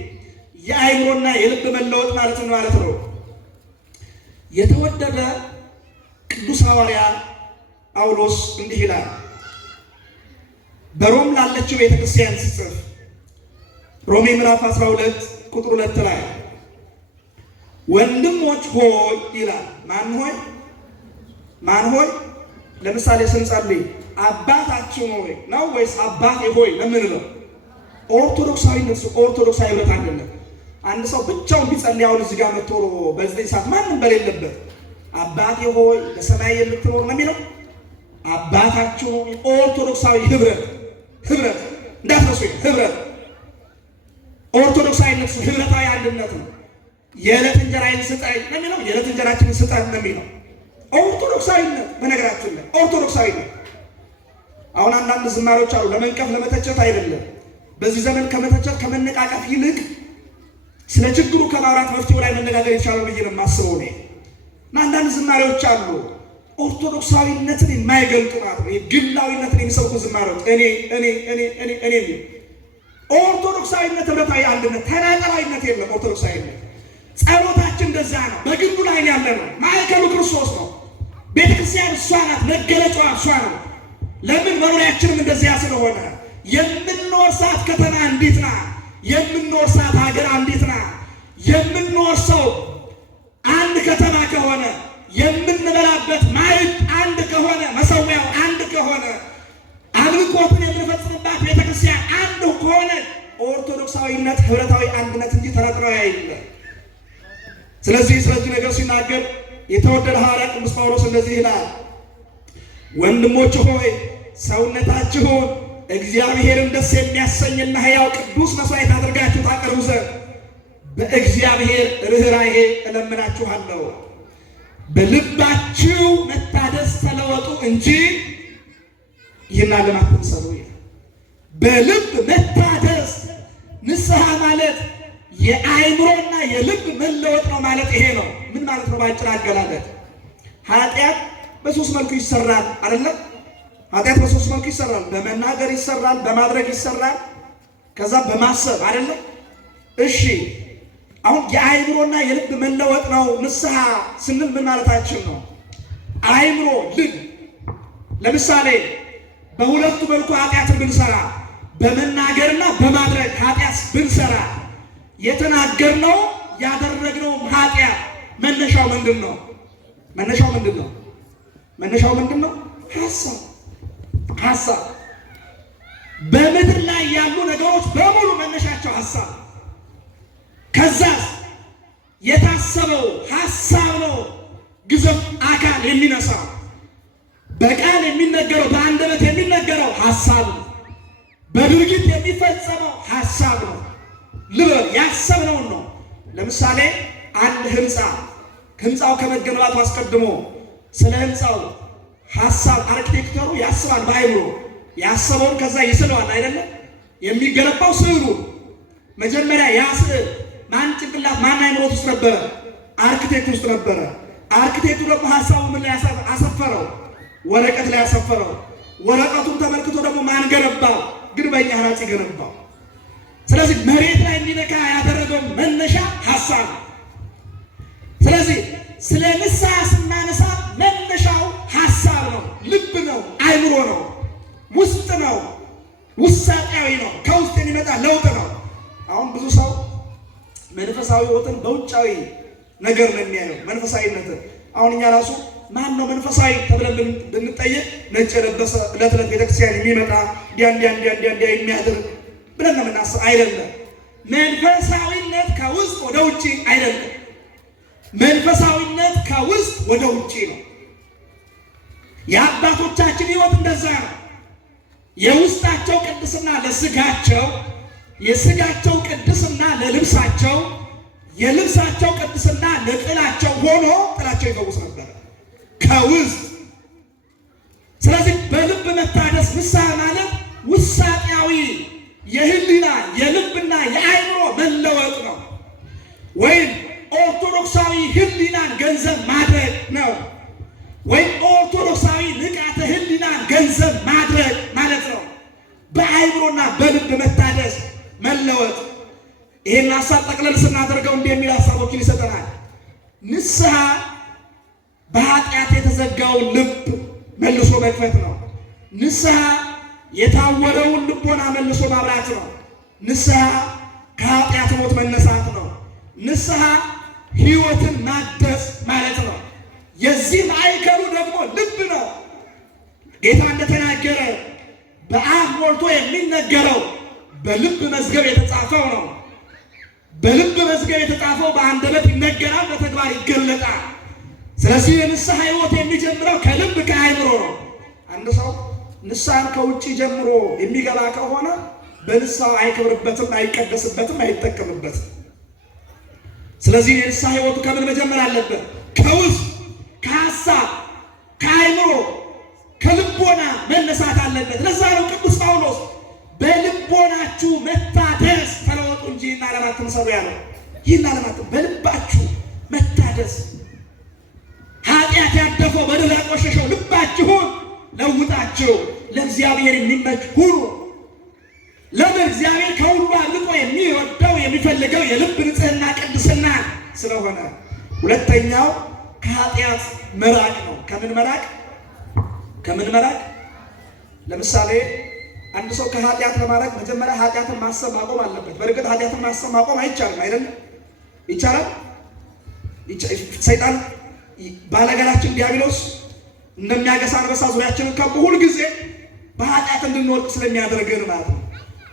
የአእምሮና የልብ መለወጥ ማለት ነው ማለት ነው። የተወደደ ቅዱስ ሐዋርያ ጳውሎስ እንዲህ ይላል በሮም ላለችው ቤተክርስቲያን ሲጽፍ ሮሜ ምዕራፍ 12 ቁጥር 2 ላይ ወንድሞች ሆይ ይላል። ማን ሆይ? ማን ሆይ? ለምሳሌ ስንጸልይ አባታችን ሆይ ነው ወይስ አባቴ ሆይ ለምንለው? ኦርቶዶክሳዊነት ኦርቶዶክሳዊ ህብረት አይደለም። አንድ ሰው ብቻውን ቢጸልይ አሁን እዚህ ጋር መጥቶ በዚህ ሰዓት ማንም በሌለበት አባቴ ሆይ በሰማይ የምትኖር ነው የሚለው። አባታችሁ ሆይ ኦርቶዶክሳዊ ህብረት እንዳትረሱ። ህብረት ኦርቶዶክሳዊነት ህብረታዊ አንድነት ነው። የዕለት እንጀራዬን ስጠኝ ነው የሚለው። የዕለት እንጀራችንን ስጠን ነው የሚለው ኦርቶዶክሳዊነት። በነገራችን ላይ ኦርቶዶክሳዊነት አሁን አንዳንድ ዝማሬዎች አሉ ለመንቀፍ ለመተቸት አይደለም። በዚህ ዘመን ከመተቸት ከመነቃቀፍ ይልቅ ስለ ችግሩ ከማውራት መፍትሄው ላይ መነጋገር ይቻላል ብዬ ነው የማስበው እኔ። እና አንዳንድ ዝማሬዎች አሉ ኦርቶዶክሳዊነትን የማይገልጡ ማለት ነው። ግላዊነትን የሚሰብኩ ዝማሬዎች እኔ ኦርቶዶክሳዊነት ህብረታዊ አንድነት፣ ተናጠላዊነት የለም። ኦርቶዶክሳዊነት ጸሎታችን እንደዛ ነው። በግንዱ ላይ ያለ ነው። ማዕከሉ ክርስቶስ ነው። ቤተክርስቲያን እሷ ናት። መገለጫዋ እሷ ነው። ለምን? መኖሪያችንም እንደዚያ ስለሆነ። የምንወርሳት ከተማ አንዲት ናት። የምንወርሳት ሀገር አንዲት ናት። የምንወርሰው አንድ ከተማ ከሆነ የምንበላበት መንፈሳዊነት ህብረታዊ አንድነት እንጂ ተነጥለው አይደለም። ስለዚህ ነገር ሲናገር የተወደደ ሐዋርያ ቅዱስ ጳውሎስ እንደዚህ ይላል፣ ወንድሞች ሆይ ሰውነታችሁን እግዚአብሔርን ደስ የሚያሰኝና ሕያው ቅዱስ መስዋዕት አድርጋችሁ ታቀርቡ ዘንድ በእግዚአብሔር ርኅራኄ እለምናችኋለሁ። በልባችሁ መታደስ ተለወጡ እንጂ ይህን ዓለም አትምሰሉ። በልብ መታደስ ንስሐ ማለት የአእምሮና የልብ መለወጥ ነው ማለት ይሄ ነው። ምን ማለት ነው? ባጭር አገላለጥ ኃጢአት በሶስት መልኩ ይሰራል አይደለም? ኃጢአት በሶስት መልኩ ይሰራል። በመናገር ይሰራል፣ በማድረግ ይሰራል፣ ከዛ በማሰብ አይደለም? እሺ አሁን የአእምሮና የልብ መለወጥ ነው ንስሐ ስንል ምን ማለታችን ነው? አእምሮ፣ ልብ ለምሳሌ በሁለቱ መልኩ ኃጢአትን ብንሰራ በመናገርና በማድረግ ኃጢአት ብንሰራ የተናገርነው ያደረግነው ኃጢአት መነሻው ምንድን ነው? መነሻው ምንድን ነው? ሐሳብ። በምድር ላይ ያሉ ነገሮች በሙሉ መነሻቸው ሐሳብ። ከዛ የታሰበው ሐሳብ ነው ግዘፍ አካል የሚነሳው። በቃል የሚነገረው በአንደበት የሚነገረው ሐሳብ ነው። በድርጊት የሚፈጸመው ሐሳብ ነው። ልበል ያሰብነውን ነው። ለምሳሌ አንድ ህንፃው ከመገንባቱ አስቀድሞ ስለ ህንፃው ሐሳብ አርኪቴክተሩ ያስባል። በአይምሮ ያሰበውን ከዛ ይስለዋል አይደለም? የሚገነባው ስዕሉ መጀመሪያ ያ ስዕል ማን ጭንቅላት ማን አይምሮት ውስጥ ነበረ? አርኪቴክት ውስጥ ነበረ። አርኪቴክቱ ደግሞ ሐሳቡ ምን ላይ አሰፈረው? ወረቀት ላይ አሰፈረው። ወረቀቱን ተመልክቶ ደግሞ ማን ገነባው? ግንበኛ ራጭ ገነባው። ስለዚህ መሬት ላይ እንዲነካ ያደረገው መነሻ ሐሳብ። ስለዚህ ስለ ንስሐ ስናነሳ መነሻው ሐሳብ ነው፣ ልብ ነው፣ አይምሮ ነው፣ ውስጥ ነው፣ ውሳጣዊ ነው፣ ከውስጥ የሚመጣ ለውጥ ነው። አሁን ብዙ ሰው መንፈሳዊ ሕይወትን በውጫዊ ነገር ነው የሚያየው። መንፈሳዊነትን አሁን እኛ ራሱ ማን ነው መንፈሳዊ ተብለን ብንጠየቅ ነጭ የለበሰ ዕለት ዕለት ቤተክርስቲያን የሚመጣ እንዲያ የሚያድር ብለን ነው የምናስብ። አይደለም። መንፈሳዊነት ከውስጥ ወደ ውጭ አይደለም። መንፈሳዊነት ከውስጥ ወደ ውጭ ነው። የአባቶቻችን ሕይወት እንደዛ ነው። የውስጣቸው ቅድስና ለስጋቸው፣ የስጋቸው ቅድስና ለልብሳቸው፣ የልብሳቸው ቅድስና ለጥላቸው ሆኖ ጥላቸው ይፈውስ ነበር ከውስጥ። ስለዚህ በልብ መታደስ ንስሐ ማለት ውሳጤያዊ የህሊና የልብና የአእምሮ መለወጥ ነው። ወይም ኦርቶዶክሳዊ ህሊናን ገንዘብ ማድረግ ነው። ወይም ኦርቶዶክሳዊ ንቃተ ህሊናን ገንዘብ ማድረግ ማለት ነው። በአእምሮና በልብ መታደስ መለወጥ። ይሄን ሐሳብ ጠቅለል ስናደርገው እንደሚል ሐሳቦችን ይሰጠናል። ንስሐ በኃጢአት የተዘጋውን ልብ መልሶ መክፈት ነው። ንስሐ የታወረውን ልቦና መልሶ ማብራት ነው። ንስሐ ከኃጢአት ሞት መነሳት ነው። ንስሐ ሕይወትን ማደስ ማለት ነው። የዚህ ማዕከሉ ደግሞ ልብ ነው። ጌታ እንደተናገረ በአፍ ሞልቶ የሚነገረው በልብ መዝገብ የተጻፈው ነው። በልብ መዝገብ የተጻፈው በአንደበት ይነገራል፣ በተግባር ይገለጣል። ስለዚህ የንስሐ ሕይወት የሚጀምረው ከልብ ከአእምሮ ነው። አንድ ሰው ንስሐን ከውጭ ጀምሮ የሚገባ ከሆነ በንስሐው አይከብርበትም፣ አይቀደስበትም፣ አይጠቀምበትም። ስለዚህ የንስሐ ሕይወቱ ከምን መጀመር አለበት? ከውስጥ ከሐሳብ ከአእምሮ ከልቦና መነሳት አለበት። ለዛ ነው ቅዱስ ጳውሎስ በልቦናችሁ መታደስ ተለወጡ እንጂ ይህን ዓለም አትምሰሉ ያለው። ይህን ዓለም በልባችሁ መታደስ፣ ኃጢአት ያደፈው በደል ያቆሸሸው ልባችሁን ለውጣችሁ ለእግዚአብሔር የሚመች ሁኑ። ለምን? እግዚአብሔር ከሁሉ አብልጦ የሚወደው የሚፈልገው የልብ ንጽሕና ቅድስና ስለሆነ። ሁለተኛው ከኃጢአት መራቅ ነው። ከምን መራቅ? ለምሳሌ አንድ ሰው ከኃጢአት ለማድረግ መጀመሪያ ኃጢአትን ማሰብ ማቆም አለበት። በእርግጥ ኃጢአትን ማሰብ ማቆም አይቻልም አይደለም? ይቻላል። ሰይጣን ባለጋራችን ዲያብሎስ እንደሚያገሳ አንበሳ ዙሪያችንን ከቦ ሁልጊዜ በኃጢአት እንድንወድቅ ስለሚያደርገን ማለት ነው።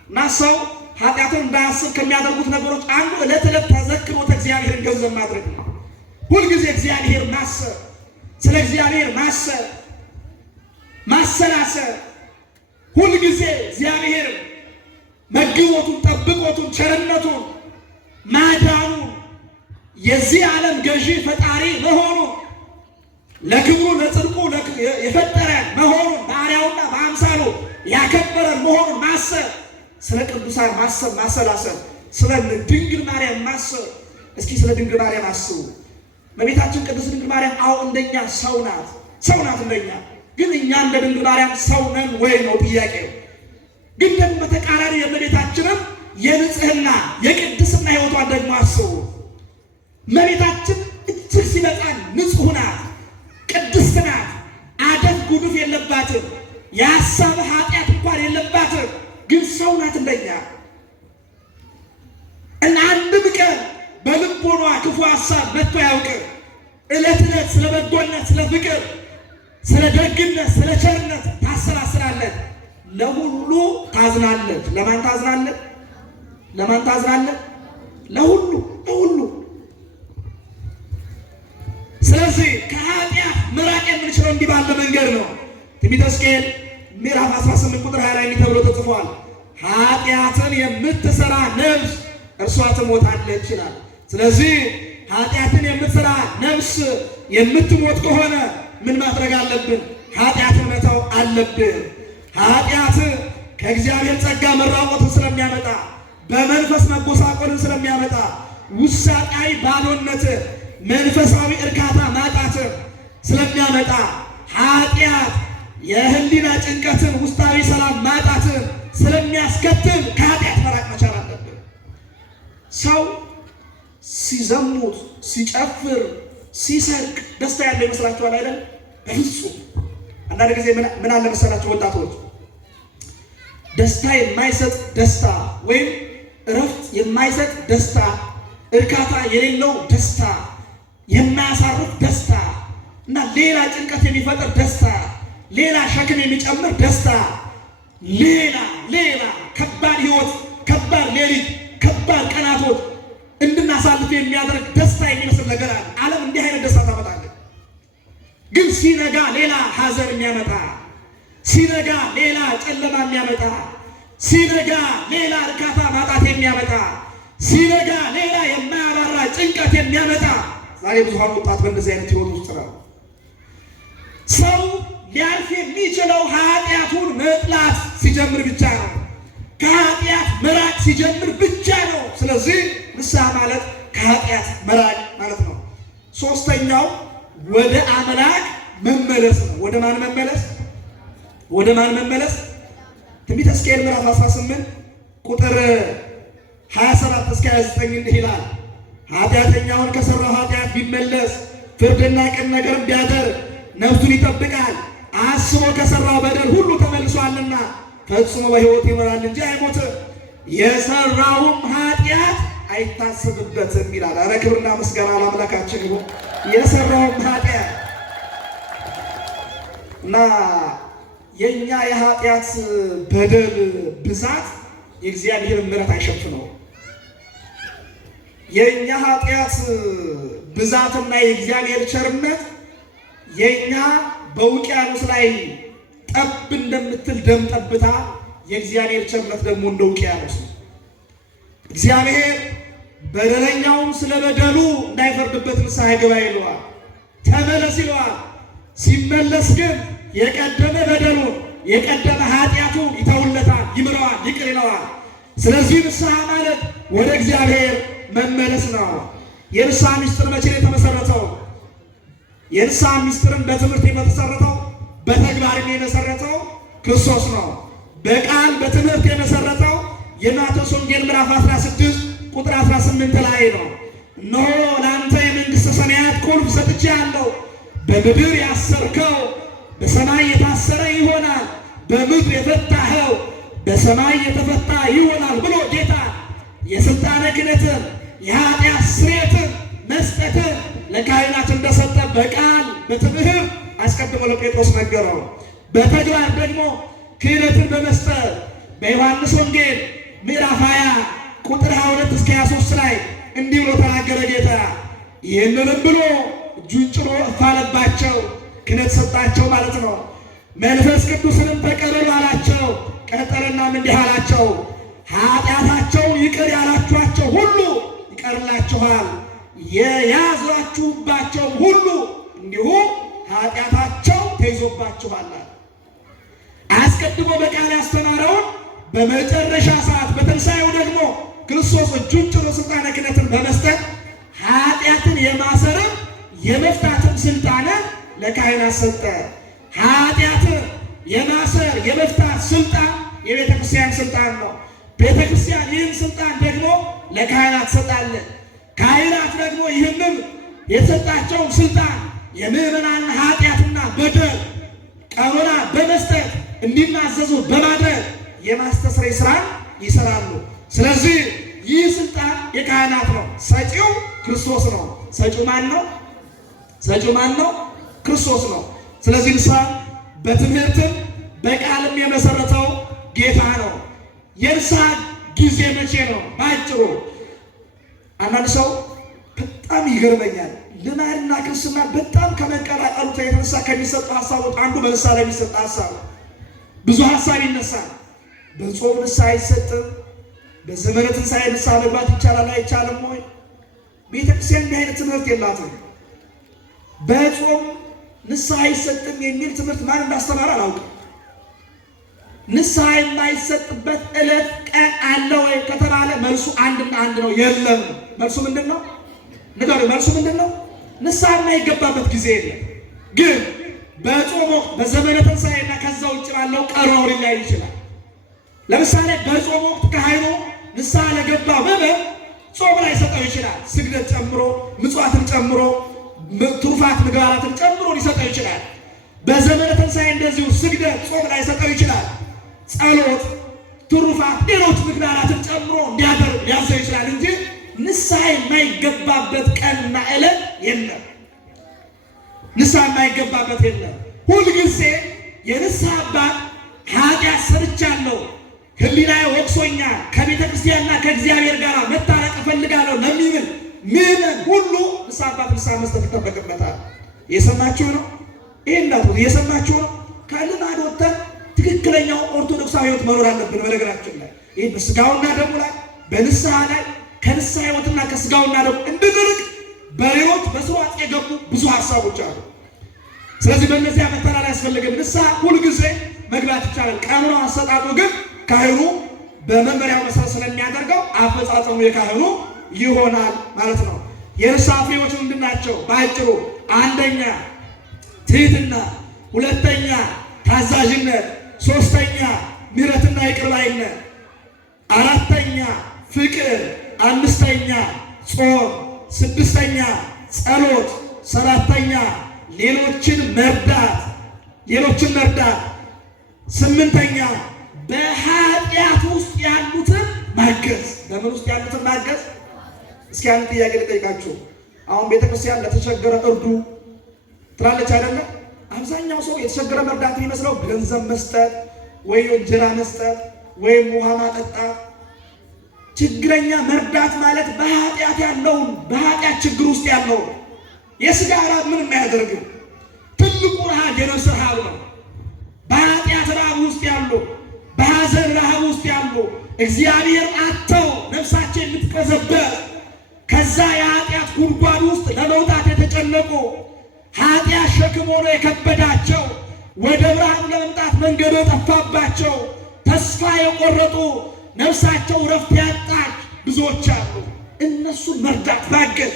እና ሰው ኃጢአትን እንዳያስብ ከሚያደርጉት ነገሮች አንዱ ዕለት ዕለት ተዘክሮተ እግዚአብሔርን ገንዘብ ማድረግ ነው። ሁልጊዜ እግዚአብሔር ማሰብ፣ ስለ እግዚአብሔር ማሰብ፣ ማሰላሰብ፣ ሁልጊዜ እግዚአብሔር መግቦቱን፣ ጠብቆቱን፣ ቸርነቱን፣ ማዳኑን፣ የዚህ ዓለም ገዢ ፈጣሪ መሆኑን፣ ለክብሩ ለጽድቁ የፈጠረን መሆኑን፣ በአርአያውና በአምሳሉ ያከበረን መሆኑን ማሰብ፣ ስለ ቅዱሳን ማሰብ፣ ማሰላሰል፣ ስለ ድንግል ማርያም ማሰብ። እስኪ ስለ ድንግል ማርያም አስቡ። እመቤታችን ቅድስት ድንግል ማርያም አዎ እንደኛ ሰው ናት፣ ሰው ናት እንደኛ። ግን እኛ እንደ ድንግል ማርያም ሰው ነን ወይ ነው ጥያቄው። ግን ደግሞ በተቃራኒ የእመቤታችንም የንጽህና የቅድስና ሕይወቷን ደግሞ አስቡ። እመቤታችን እጅግ ሲበጣን ንጹሕ ናት፣ ቅድስት ናት፣ አደፍ ጉዱፍ የለባትም፣ የሀሳብ ኃጢአት እንኳን የለባትም። ግን ሰው ናት እንደኛ እና አንድም ቀን በልቦኗ ክፉ ሀሳብ መጥቶ አያውቅም። ዕለት ዕለት ስለ በጎነት፣ ስለ ፍቅር፣ ስለ ደግነት፣ ስለ ቸርነት ታሰላስላለች። ለሁሉ ታዝናለች። ለማን ታዝናለች? ለማን ታዝናለች? ለሁሉ፣ ለሁሉ። ስለዚህ ከኃጢአት መራቅ የምንችለው እንዲህ ባለ መንገድ ነው። ትንቢተ ሕዝቅኤል ምዕራፍ 18 ቁጥር 20 ላይ ተብሎ ተጽፏል። ኃጢአትን የምትሰራ ነፍስ እርሷ ትሞታለች ይላል። ስለዚህ ኃጢአትን የምትሰራ ነፍስ የምትሞት ከሆነ ምን ማድረግ አለብን? ኃጢአትን መተው አለብን። ኃጢአት ከእግዚአብሔር ጸጋ መራቆትን ስለሚያመጣ፣ በመንፈስ መጎሳቆልን ስለሚያመጣ፣ ውሳጣዊ ባዶነትን፣ መንፈሳዊ እርካታ ማጣትን ስለሚያመጣ፣ ኃጢአት የህሊና ጭንቀትን፣ ውስጣዊ ሰላም ማጣትን ስለሚያስከትል ከኃጢአት መራቅ መቻል አለብን። ሰው ሲዘሙት፣ ሲጨፍር፣ ሲሰርቅ ደስታ ያለው ይመስላችኋል? አይደል? በፍጹም። አንዳንድ ጊዜ ምን አለ መሰላችሁ ወጣቶች፣ ደስታ የማይሰጥ ደስታ ወይም እረፍት የማይሰጥ ደስታ፣ እርካታ የሌለው ደስታ፣ የማያሳርፍ ደስታ እና ሌላ ጭንቀት የሚፈጥር ደስታ፣ ሌላ ሸክም የሚጨምር ደስታ፣ ሌላ ከባድ ህይወት፣ ከባድ ሌሊት፣ ከባድ ቀናቶች እንድናሳልፍ የሚያደርግ ደስታ የሚመስል ነገር አለ። ዓለም እንዲህ አይነት ደስታ ታመጣለች። ግን ሲነጋ ሌላ ሐዘን የሚያመጣ፣ ሲነጋ ሌላ ጨለማ የሚያመጣ፣ ሲነጋ ሌላ እርካታ ማጣት የሚያመጣ፣ ሲነጋ ሌላ የማያባራ ጭንቀት የሚያመጣ ዛሬ ብዙሃን ወጣት በእንደዚህ አይነት ህይወት ውስጥ ነው። ሰው ሊያልፍ የሚችለው ኃጢአቱን መጥላት ሲጀምር ብቻ ነው። ከኃጢአት መራቅ ሲጀምር ብቻ ነው። ስለዚህ ንስሐ ማለት ከኃጢአት መራቅ ማለት ነው። ሶስተኛው ወደ አምላክ መመለስ ነው። ወደ ማን መመለስ? ወደ ማን መመለስ? ትንቢተ ሕዝቅኤል ምዕራፍ 18 ቁጥር 27 እስከ 29 እንዲህ ይላል። ኃጢአተኛውን ከሠራው ኃጢአት ቢመለስ፣ ፍርድና ቅን ነገር ቢያደርግ ነፍሱን ይጠብቃል። አስቦ ከሠራው በደል ሁሉ ተመልሷልና ፈጽሞ በሕይወት ይኖራል እንጂ አይሞትም፣ የሠራውም ኃጢአት አይታሰብበትም ይላል። ኧረ ክብርና ምስጋና ለአምላካችን ይሁን። የሠራውም ኃጢአት እና የእኛ የኃጢአት በደል ብዛት የእግዚአብሔርን ምሕረት አይሸፍነውም። የእኛ ኃጢአት ብዛትና የእግዚአብሔር ቸርነት የእኛ በውቅያኖስ ላይ ጠብ እንደምትል ደም ጠብታ፣ የእግዚአብሔር ቸርነት ደግሞ እንደ ውቅያኖስ ነው። እግዚአብሔር በደለኛውም ስለ በደሉ እንዳይፈርድበት ንስሐ ግባ ይለዋል፣ ተመለስ ይለዋል። ሲመለስ ግን የቀደመ በደሉን የቀደመ ኃጢአቱን ይተውለታል፣ ይምረዋል፣ ይቅር ይለዋል። ስለዚህ ንስሐ ማለት ወደ እግዚአብሔር መመለስ ነው። የንስሐ ምስጢር መቼ ነው የተመሰረተው? የንስሐ ምስጢርን በትምህርት የመሰረተው በተግባርም የመሰረተው ክርስቶስ ነው። በቃል በትምህርት የመሰረተው የማቴዎስ ወንጌል ምዕራፍ 16 ቁጥር 18 ላይ ነው። እነሆ ለአንተ የመንግሥተ ሰማያት ቁልፍ ሰጥቼሃለሁ፣ በምድር ያሰርከው በሰማይ የታሰረ ይሆናል፣ በምድር የፈታኸው በሰማይ የተፈታ ይሆናል ብሎ ጌታ የሥልጣነ ክህነትን የኃጢአት ስርየትን መስጠትን ለካህናት እንደሰጠ በቃል በትምህርት አስቀድሞ ለጴጥሮስ ነገረው። በተግባር ደግሞ ክህነትን በመስጠት በዮሐንስ ወንጌል ምዕራፍ 20 ቁጥር 22 እስከ 23 ላይ እንዲህ ብሎ ተናገረ ጌታ። ይህንንም ብሎ እጁን ጭኖ እፍ አለባቸው፣ ክህነት ሰጣቸው ማለት ነው። መንፈስ ቅዱስንም ተቀበሉ አላቸው። ቀጠለናም እንዲህ አላቸው፣ ኃጢአታቸውን ይቅር ያላችኋቸው ሁሉ ይቀርላችኋል፣ የያዛችሁባቸውም ሁሉ እንዲሁ ኃጢአታቸው ተይዞባችኋል። አስቀድሞ በቃል ያስተማረውን በመጨረሻ ሰዓት በትንሣኤው ደግሞ ክርስቶስ እጁን ጭኖ ሥልጣነ ክህነትን በመስጠት ኃጢአትን የማሰርም የመፍታትም ሥልጣነ ለካህናት ሰጠ። ኃጢአትን የማሰር የመፍታት ሥልጣን የቤተ ክርስቲያን ሥልጣን ነው። ቤተ ክርስቲያን ይህን ሥልጣን ደግሞ ለካህናት ትሰጣለች። ካህናት ደግሞ ይህንን የተሰጣቸውን ሥልጣን የምዕመናንን ኃጢአትና በደል ቀኖና በመስጠት እንዲናዘዙ በማድረግ የማስተስረይ ሥራን ይሰራሉ። ስለዚህ ይህ ሥልጣን የካህናት ነው። ሰጪው ክርስቶስ ነው። ሰጪው ማን ነው? ሰጪው ማን ነው? ክርስቶስ ነው። ስለዚህ ንስሐ በትምህርትም በቃልም የመሰረተው ጌታ ነው። የንስሐ ጊዜ መቼ ነው? ባጭሩ አንዳንድ ሰው በጣም ይገርመኛል። ልማድና ክርስትና በጣም ከመቀላቀሉ የተነሳ ከሚሰጡ ሀሳቦች አንዱ በንስሐ ላይ የሚሰጥ ሀሳብ ብዙ ሀሳብ ይነሳል። በጾም ንስሐ አይሰጥም። በዘመነ ትንሣኤ ንስሐ መግባት ይቻላል አይቻልም ወይ? ቤተክርስቲያን እንዲህ አይነት ትምህርት የላትም። በጾም ንስሐ አይሰጥም የሚል ትምህርት ማን እንዳስተማረ አላውቅም። ንስሐ የማይሰጥበት ዕለት ቀን አለ ወይ ከተባለ መልሱ አንድና አንድ ነው፣ የለም። መልሱ ምንድን ነው? ንገሩ። መልሱ ምንድን ነው? ንስሐ የማይገባበት ጊዜ የለም። ግን በጾም ወቅት በዘመነ ትንሣኤና ከዛ ውጭ ባለው ቀርበው ሊለያይ ይችላል። ለምሳሌ በጾም ወቅት ካህኑ ንስሐ ለገባ ምዕመን ጾም ላይ ሰጠው ይችላል። ስግደት ጨምሮ፣ ምጽዋትን ጨምሮ፣ ትሩፋት ምግባራትን ጨምሮ ሊሰጠው ይችላል። በዘመነ ትንሣኤ እንደዚሁ ስግደት ጾም ላይ ሰጠው ይችላል። ጸሎት፣ ትሩፋት፣ ሌሎች ምግባራትን ጨምሮ እንዲያደርግ ሊያዘው ይችላል እንጂ ንስሐ የማይገባበት ቀንና ዕለት የለም። ንስሐ የማይገባበት የለም። ሁልጊዜ የንስሐ አባት ኃጢአት ሰርቻለሁ፣ ሕሊናዬ ወቅሶኛል፣ ከቤተ ክርስቲያንና ከእግዚአብሔር ጋር መታረቅ እፈልጋለሁ ለሚል ምዕመን ሁሉ ንስሐ አባት ንስሐ መስጠት ይጠበቅበታል። እየሰማችሁ ነው? ይህ እንዳትሉ እየሰማችሁ ነው? ከልማድ ወጥተን ትክክለኛው ኦርቶዶክሳዊ ሕይወት መኖር አለብን። በነገራችን ላይ ይህ በስጋውና ደሙ ላይ በንስሐ ላይ ከንስሐ ሕይወትና ከስጋውና ደሙ እንድንርቅ በሌሎች በስርዓት የገቡ ብዙ ሀሳቦች አሉ። ስለዚህ በእነዚያ መተራር አያስፈልግም። ንስሐ ሁልጊዜ መግባት ይቻላል። ቀኑን አሰጣጡ ግን ካህኑ በመመሪያው መሰረት ስለሚያደርገው አፈጻጸሙ የካህኑ ይሆናል ማለት ነው። የንስሐ ፍሬዎች ምንድን ናቸው? በአጭሩ አንደኛ ትሕትና፣ ሁለተኛ ታዛዥነት፣ ሶስተኛ ምሕረትና ይቅር ባይነት፣ አራተኛ ፍቅር፣ አምስተኛ ጾም፣ ስድስተኛ ጸሎት፣ ሰባተኛ ሌሎችን መርዳት፣ ስምንተኛ በኃጢአት ውስጥ ያሉትን ማገዝ። በምን ውስጥ ያሉትን ማገዝ? እስኪ አንድ ጥያቄ ልጠይቃችሁ። አሁን ቤተክርስቲያን ለተቸገረ እርዱ ትላለች አይደለም? አብዛኛው ሰው የተቸገረ መርዳት የሚመስለው ገንዘብ መስጠት ወይ እንጀራ መስጠት ወይም ውሃ ማጠጣት። ችግረኛ መርዳት ማለት በኃጢአት ያለውን በኃጢአት ችግር ውስጥ ያለውን የሥጋ ረሃብ ምንም አያደርግም። ትልቁ ረሃብ የነፍስ ረሃብ ነው። በኃጢአት ረሃብ ውስጥ ያሉ፣ በሐዘን ረሃብ ውስጥ ያሉ፣ እግዚአብሔር አጥተው ነፍሳቸው የምትቀዘበት ከዛ የኃጢአት ጉድጓድ ውስጥ ለመውጣት የተጨነቁ ኃጢአት ሸክም ሆኖ የከበዳቸው ወደ ብርሃኑ ለመምጣት መንገዱ የጠፋባቸው ተስፋ የቆረጡ ነፍሳቸው ረፍት ያጣች ብዙዎች አሉ። እነሱን መርዳት ማገዝ፣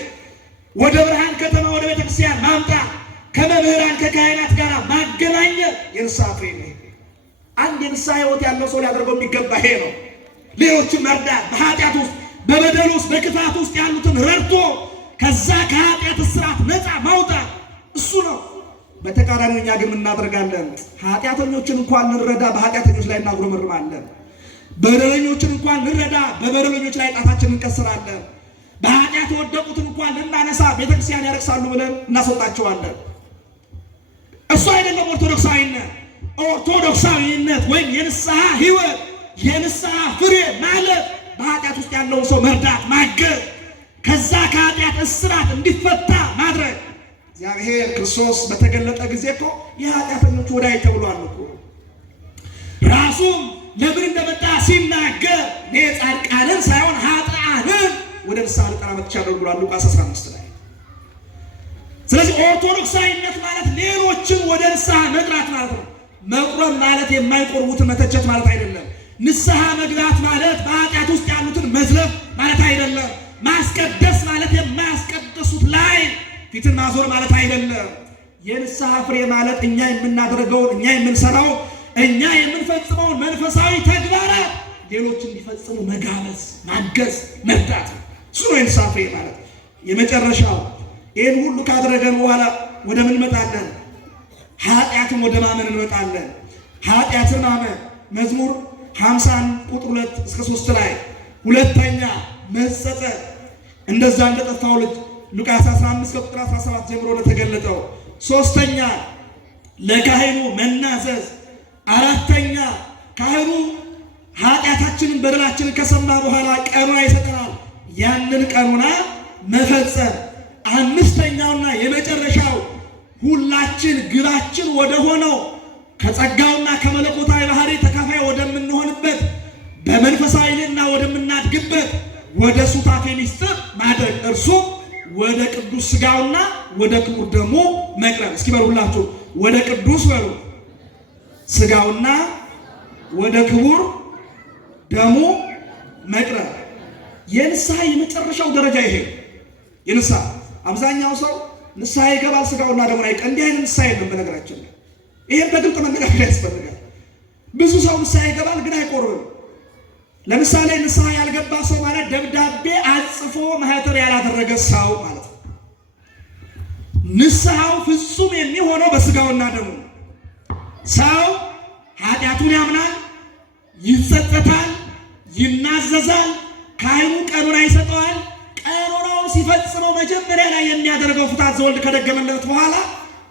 ወደ ብርሃን ከተማ ወደ ቤተክርስቲያን ማምጣት፣ ከመምህራን ከካህናት ጋር ማገናኘት የንስሐ ፍሬ ነው። አንድ የንስሐ ሕይወት ያለው ሰው ሊያደርገው የሚገባ ይሄ ነው። ሌሎችን መርዳት፣ በኃጢአት ውስጥ በበደል ውስጥ በክፋት ውስጥ ያሉትን ረድቶ ከዛ ከኃጢአት እስራት ነፃ ማውጣት እሱ ነው። በተቃራኒው እኛ ግን እናደርጋለን። ኃጢአተኞችን እንኳን ልንረዳ በኃጢአተኞች ላይ እናጉረመርማለን። በደለኞችን እንኳን ልንረዳ በበደለኞች ላይ ጣታችንን እንቀስራለን። በኃጢአት የወደቁትን እንኳን ልናነሳ ቤተክርስቲያን ያረክሳሉ ብለን እናስወጣቸዋለን። እሱ አይደለም ኦርቶዶክሳዊነት። ኦርቶዶክሳዊነት ወይም የንስሐ ሕይወት የንስሐ ፍሬ ማለት በኃጢአት ውስጥ ያለውን ሰው መርዳት፣ ማገዝ፣ ከዛ ከኃጢአት እስራት እንዲፈታ ማድረግ። እግዚአብሔር ክርስቶስ በተገለጠ ጊዜ እኮ የኃጢአተኞች ወዳጅ ተብሏል እኮ። ራሱም ለምን እንደመጣ ሲናገር እኔ ጻድቃንን ሳይሆን ኃጥአንን ወደ ንስሐ ልጠራ መጥቻለሁ ብሏል ሉቃስ 15 ላይ። ስለዚህ ኦርቶዶክሳዊነት ማለት ሌሎችን ወደ ንስሐ መጥራት ማለት ነው። መቁረብ ማለት የማይቆርቡትን መተቸት ማለት አይደለም። ንስሐ መግባት ማለት በኃጢአት ውስጥ ያሉትን መዝለፍ ማለት አይደለም። ማስቀደስ ማለት የማያስቀድሱት ላይ ፊትን ማዞር ማለት አይደለም። የንስሐ ፍሬ ማለት እኛ የምናደርገውን፣ እኛ የምንሰራው፣ እኛ የምንፈጽመውን መንፈሳዊ ተግባራት ሌሎች እንዲፈጽሙ መጋበዝ፣ ማገዝ፣ መርዳት ነው። እሱ ነው የንስሐ ፍሬ ማለት። የመጨረሻው ይህን ሁሉ ካደረገን በኋላ ወደ ምን እንመጣለን? ኃጢአትን ወደ ማመን እንመጣለን። ኃጢአትን ማመን መዝሙር 50 ቁጥር 2 እስከ 3 ላይ። ሁለተኛ መጸጸት፣ እንደዛ እንደጠፋው ልጅ ሉቃስ 15 ቁጥር 17 ጀምሮ ለተገለጠው። ሶስተኛ ለካህኑ መናዘዝ። አራተኛ ካህኑ ኃጢአታችንን በደላችንን ከሰማ በኋላ ቀኑና ይሰጠናል፣ ያንን ቀኑና መፈጸም። አምስተኛውና የመጨረሻው ሁላችን ግባችን ወደ ሆነው ከጸጋውና ከመለኮታዊ ባህሪ ተካፋይ ወደምንሆንበት በመንፈሳዊ ልዕልና ወደምናድግበት ወደ ሱታፌ ምስጢር ማድረግ፣ እርሱም ወደ ቅዱስ ሥጋውና ወደ ክቡር ደሙ መቅረብ። እስኪ በሉላችሁ ወደ ቅዱስ በሉ ሥጋውና ወደ ክቡር ደሙ መቅረብ። የንስሐ የመጨረሻው ደረጃ ይሄ የንስሐ አብዛኛው ሰው ንስሐ ይገባል፣ ሥጋውና ደሙን አይቀር። እንዲህ አይነት ንስሐ የለም በነገራችን ላይ። ይሄን በግልጥ መነጋገር ያስፈልጋል። ብዙ ሰው ንስሐ ይገባል ግን አይቆርብም። ለምሳሌ ንስሐ ያልገባ ሰው ማለት ደብዳቤ አጽፎ ማህተር ያላደረገ ሰው ማለት ነው። ንስሐው ፍጹም የሚሆነው በሥጋውና ደሙ። ሰው ኃጢአቱን ያምናል፣ ይጸጸታል፣ ይናዘዛል፣ ካህኑ ቀኑና ይሰጠዋል። ቀኑናውን ሲፈጽመው መጀመሪያ ላይ የሚያደርገው ፍትሐት ዘወልድ ከደገመለት በኋላ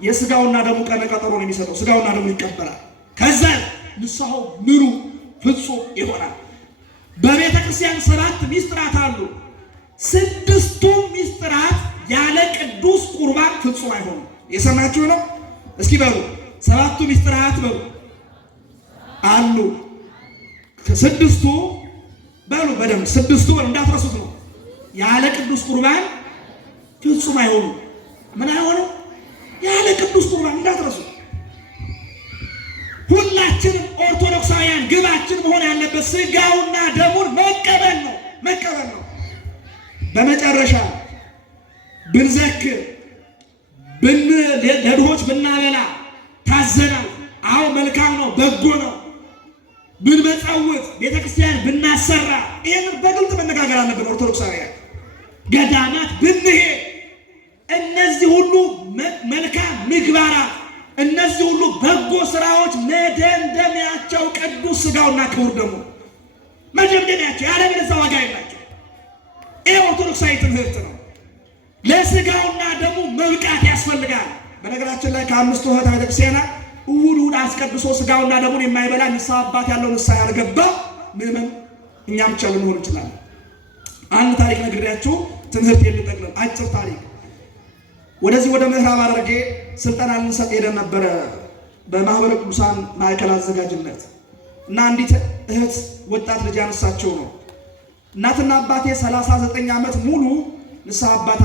የሥጋውና ደሙ ቀነ ቀጠሮ ነው የሚሰጠው። ሥጋውና ደሙ ይቀበላል። ከዛ ንስሐው ምኑ ፍጹም ይሆናል። በቤተ ክርስቲያን 7 ሚስጥራት አሉ። 6ቱ ሚስጥራት ያለ ቅዱስ ቁርባን ፍጹም አይሆኑም። የሰማችሁ ነው? እስኪ በሉ 7ቱ ሚስጥራት በሉ አሉ። 6ቱ በሉ በደንብ 6ቱ በሉ እንዳትረሱት ነው። ያለ ቅዱስ ቁርባን ፍጹም አይሆኑም። ምን አይሆኑም? ያለ ቅዱስ ቁርባን እንዳትረሱ። ሁላችንም ኦርቶዶክሳውያን ግባችን መሆን ያለበት ሥጋውና ደሙን መቀበል ነው፣ መቀበል ነው። በመጨረሻ ብንዘክር፣ ለድሆች ብናበላ ታዘናል። አዎ መልካም ነው፣ በጎ ነው። ብንመጸውት፣ ቤተክርስቲያን ብናሰራ፣ ይህንን በግልጥ መነጋገር አለብን። ኦርቶዶክሳውያን ገዳማት ብንሄድ፣ እነዚህ ሁሉ መልካም ምግባራት፣ እነዚህ ሁሉ በጎ ስራዎች መደምደሚያቸው ቅዱስ ሥጋውና ክቡር ደሙ መደምደሚያቸው፣ ያለበለዚያ ዋጋ የላቸው። ይህ ኦርቶዶክሳዊ ትምህርት ነው። ለሥጋውና ደሙ መብቃት ያስፈልጋል። በነገራችን ላይ ከ5ቱ ኅብያተ ቤተክርስቲያናት እሑድ አስቀድሶ ሥጋውና ደሙን የማይበላ ንስሐ አባት ያለው ንስሐ ያልገባ ምዕመን እኛ ብቻ ልንሆን እንችላለን። አንድ ታሪክ ነግሬያችሁ ትምህርት የምጠቅልል አጭር ታሪክ። ወደዚህ ወደ ምዕራብ ሐረርጌ ስልጠና ልንሰጥ ሄደን ነበረ በማህበረ ቅዱሳን ማዕከል አዘጋጅነት እና አንዲት እህት ወጣት ልጅ ያነሳቸው ነው። እናትና አባቴ 39 ዓመት ሙሉ ንስሐ አባት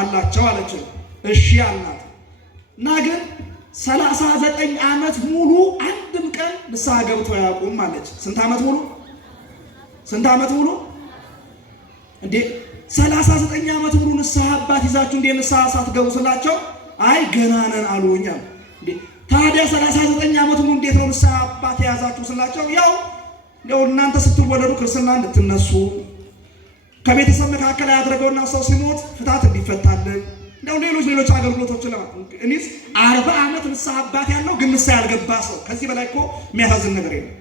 አላቸው አለችን። እሺ አልናት እና ግን 39 ዓመት ሙሉ አንድም ቀን ንስሐ ገብተው ያውቁም አለች። ስንት ዓመት ሙሉ? ስንት ዓመት ሙሉ እንዴ? 39 ዓመት ሙሉ ንስሐ አባት ይዛችሁ እንዴ ንስሐ ሳትገቡ ስላቸው አይ ገና ነን አሉኛል። እንዴ ታዲያ 39 ዓመት ሙሉ እንዴት ነው ንስሐ አባት የያዛችሁ ስላቸው ያው እናንተ ስትወለዱ ክርስትና እንድትነሱ ከቤተሰብ መካከል ያደረገውና ሰው ሲሞት ፍታት እንዲፈታልን እንደው ሌሎች አገልግሎቶች እኔስ 40 ዓመት ንስሐ አባት ያለው ግን ንስሐ ያልገባ ሰው ከዚህ በላይ እኮ የሚያሳዝን ነገር የለም።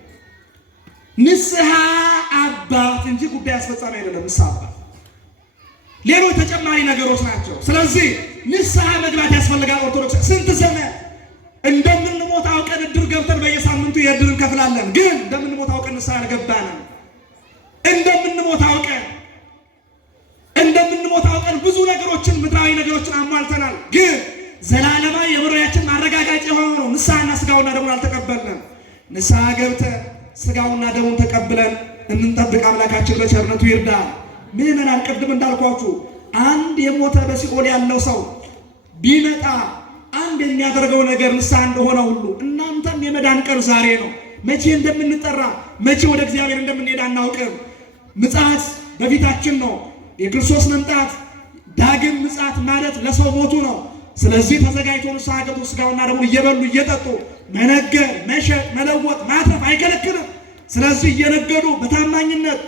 ንስሐ አባት እንጂ ጉዳይ አስፈጻሚ አይደለም። ንስሐ አባት ሌሎች ተጨማሪ ነገሮች ናቸው። ስለዚህ ንስሐ መግባት ያስፈልጋል። ኦርቶዶክስ ስንት ዘመን እንደምንሞት አውቀን እድር ገብተን በየሳምንቱ የእድር እንከፍላለን። ግን እንደምንሞት አውቀን ንስሐ አልገባንም። እንደምንሞት አውቀን ብዙ ነገሮችን ምድራዊ ነገሮችን አሟልተናል። ግን ዘላለማዊ የመኖሪያችን ማረጋጋጫ የሆነው ንስሐና ስጋውና ደሙን አልተቀበልንም። ንስሐ ገብተን ስጋውና ደሙን ተቀብለን እንንጠብቅ። አምላካችን በቸርነቱ ይርዳል። ምዕመናን፣ ቅድም እንዳልኳችሁ አንድ የሞተ በሲኦል ያለው ሰው ቢመጣ አንድ የሚያደርገው ነገር ንስሐ እንደሆነ ሁሉ እናንተም የመዳን ቀን ዛሬ ነው። መቼ እንደምንጠራ መቼ ወደ እግዚአብሔር እንደምንሄድ አናውቅም። ምጽአት በፊታችን ነው። የክርስቶስ መምጣት ዳግም ምጽአት ማለት ለሰው ሞቱ ነው። ስለዚህ ተዘጋጅቶ ንስሐ ገብቶ ስጋውና ደሙን እየበሉ እየጠጡ መነገድ፣ መሸጥ፣ መለወጥ፣ ማትረፍ አይከለክልም። ስለዚህ እየነገዱ በታማኝነት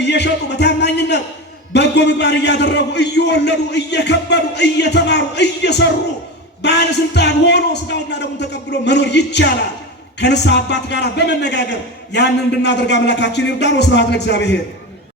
እየሸጡ በታማኝነት በጎ ምግባር እያደረጉ እየወለዱ እየከበዱ እየተማሩ እየሰሩ ባለስልጣን ሆኖ ስጋውና ደሙን ተቀብሎ መኖር ይቻላል። ከንስሐ አባት ጋር በመነጋገር ያንን እንድናደርግ አምላካችን ይርዳን። ወስብሐት ለእግዚአብሔር።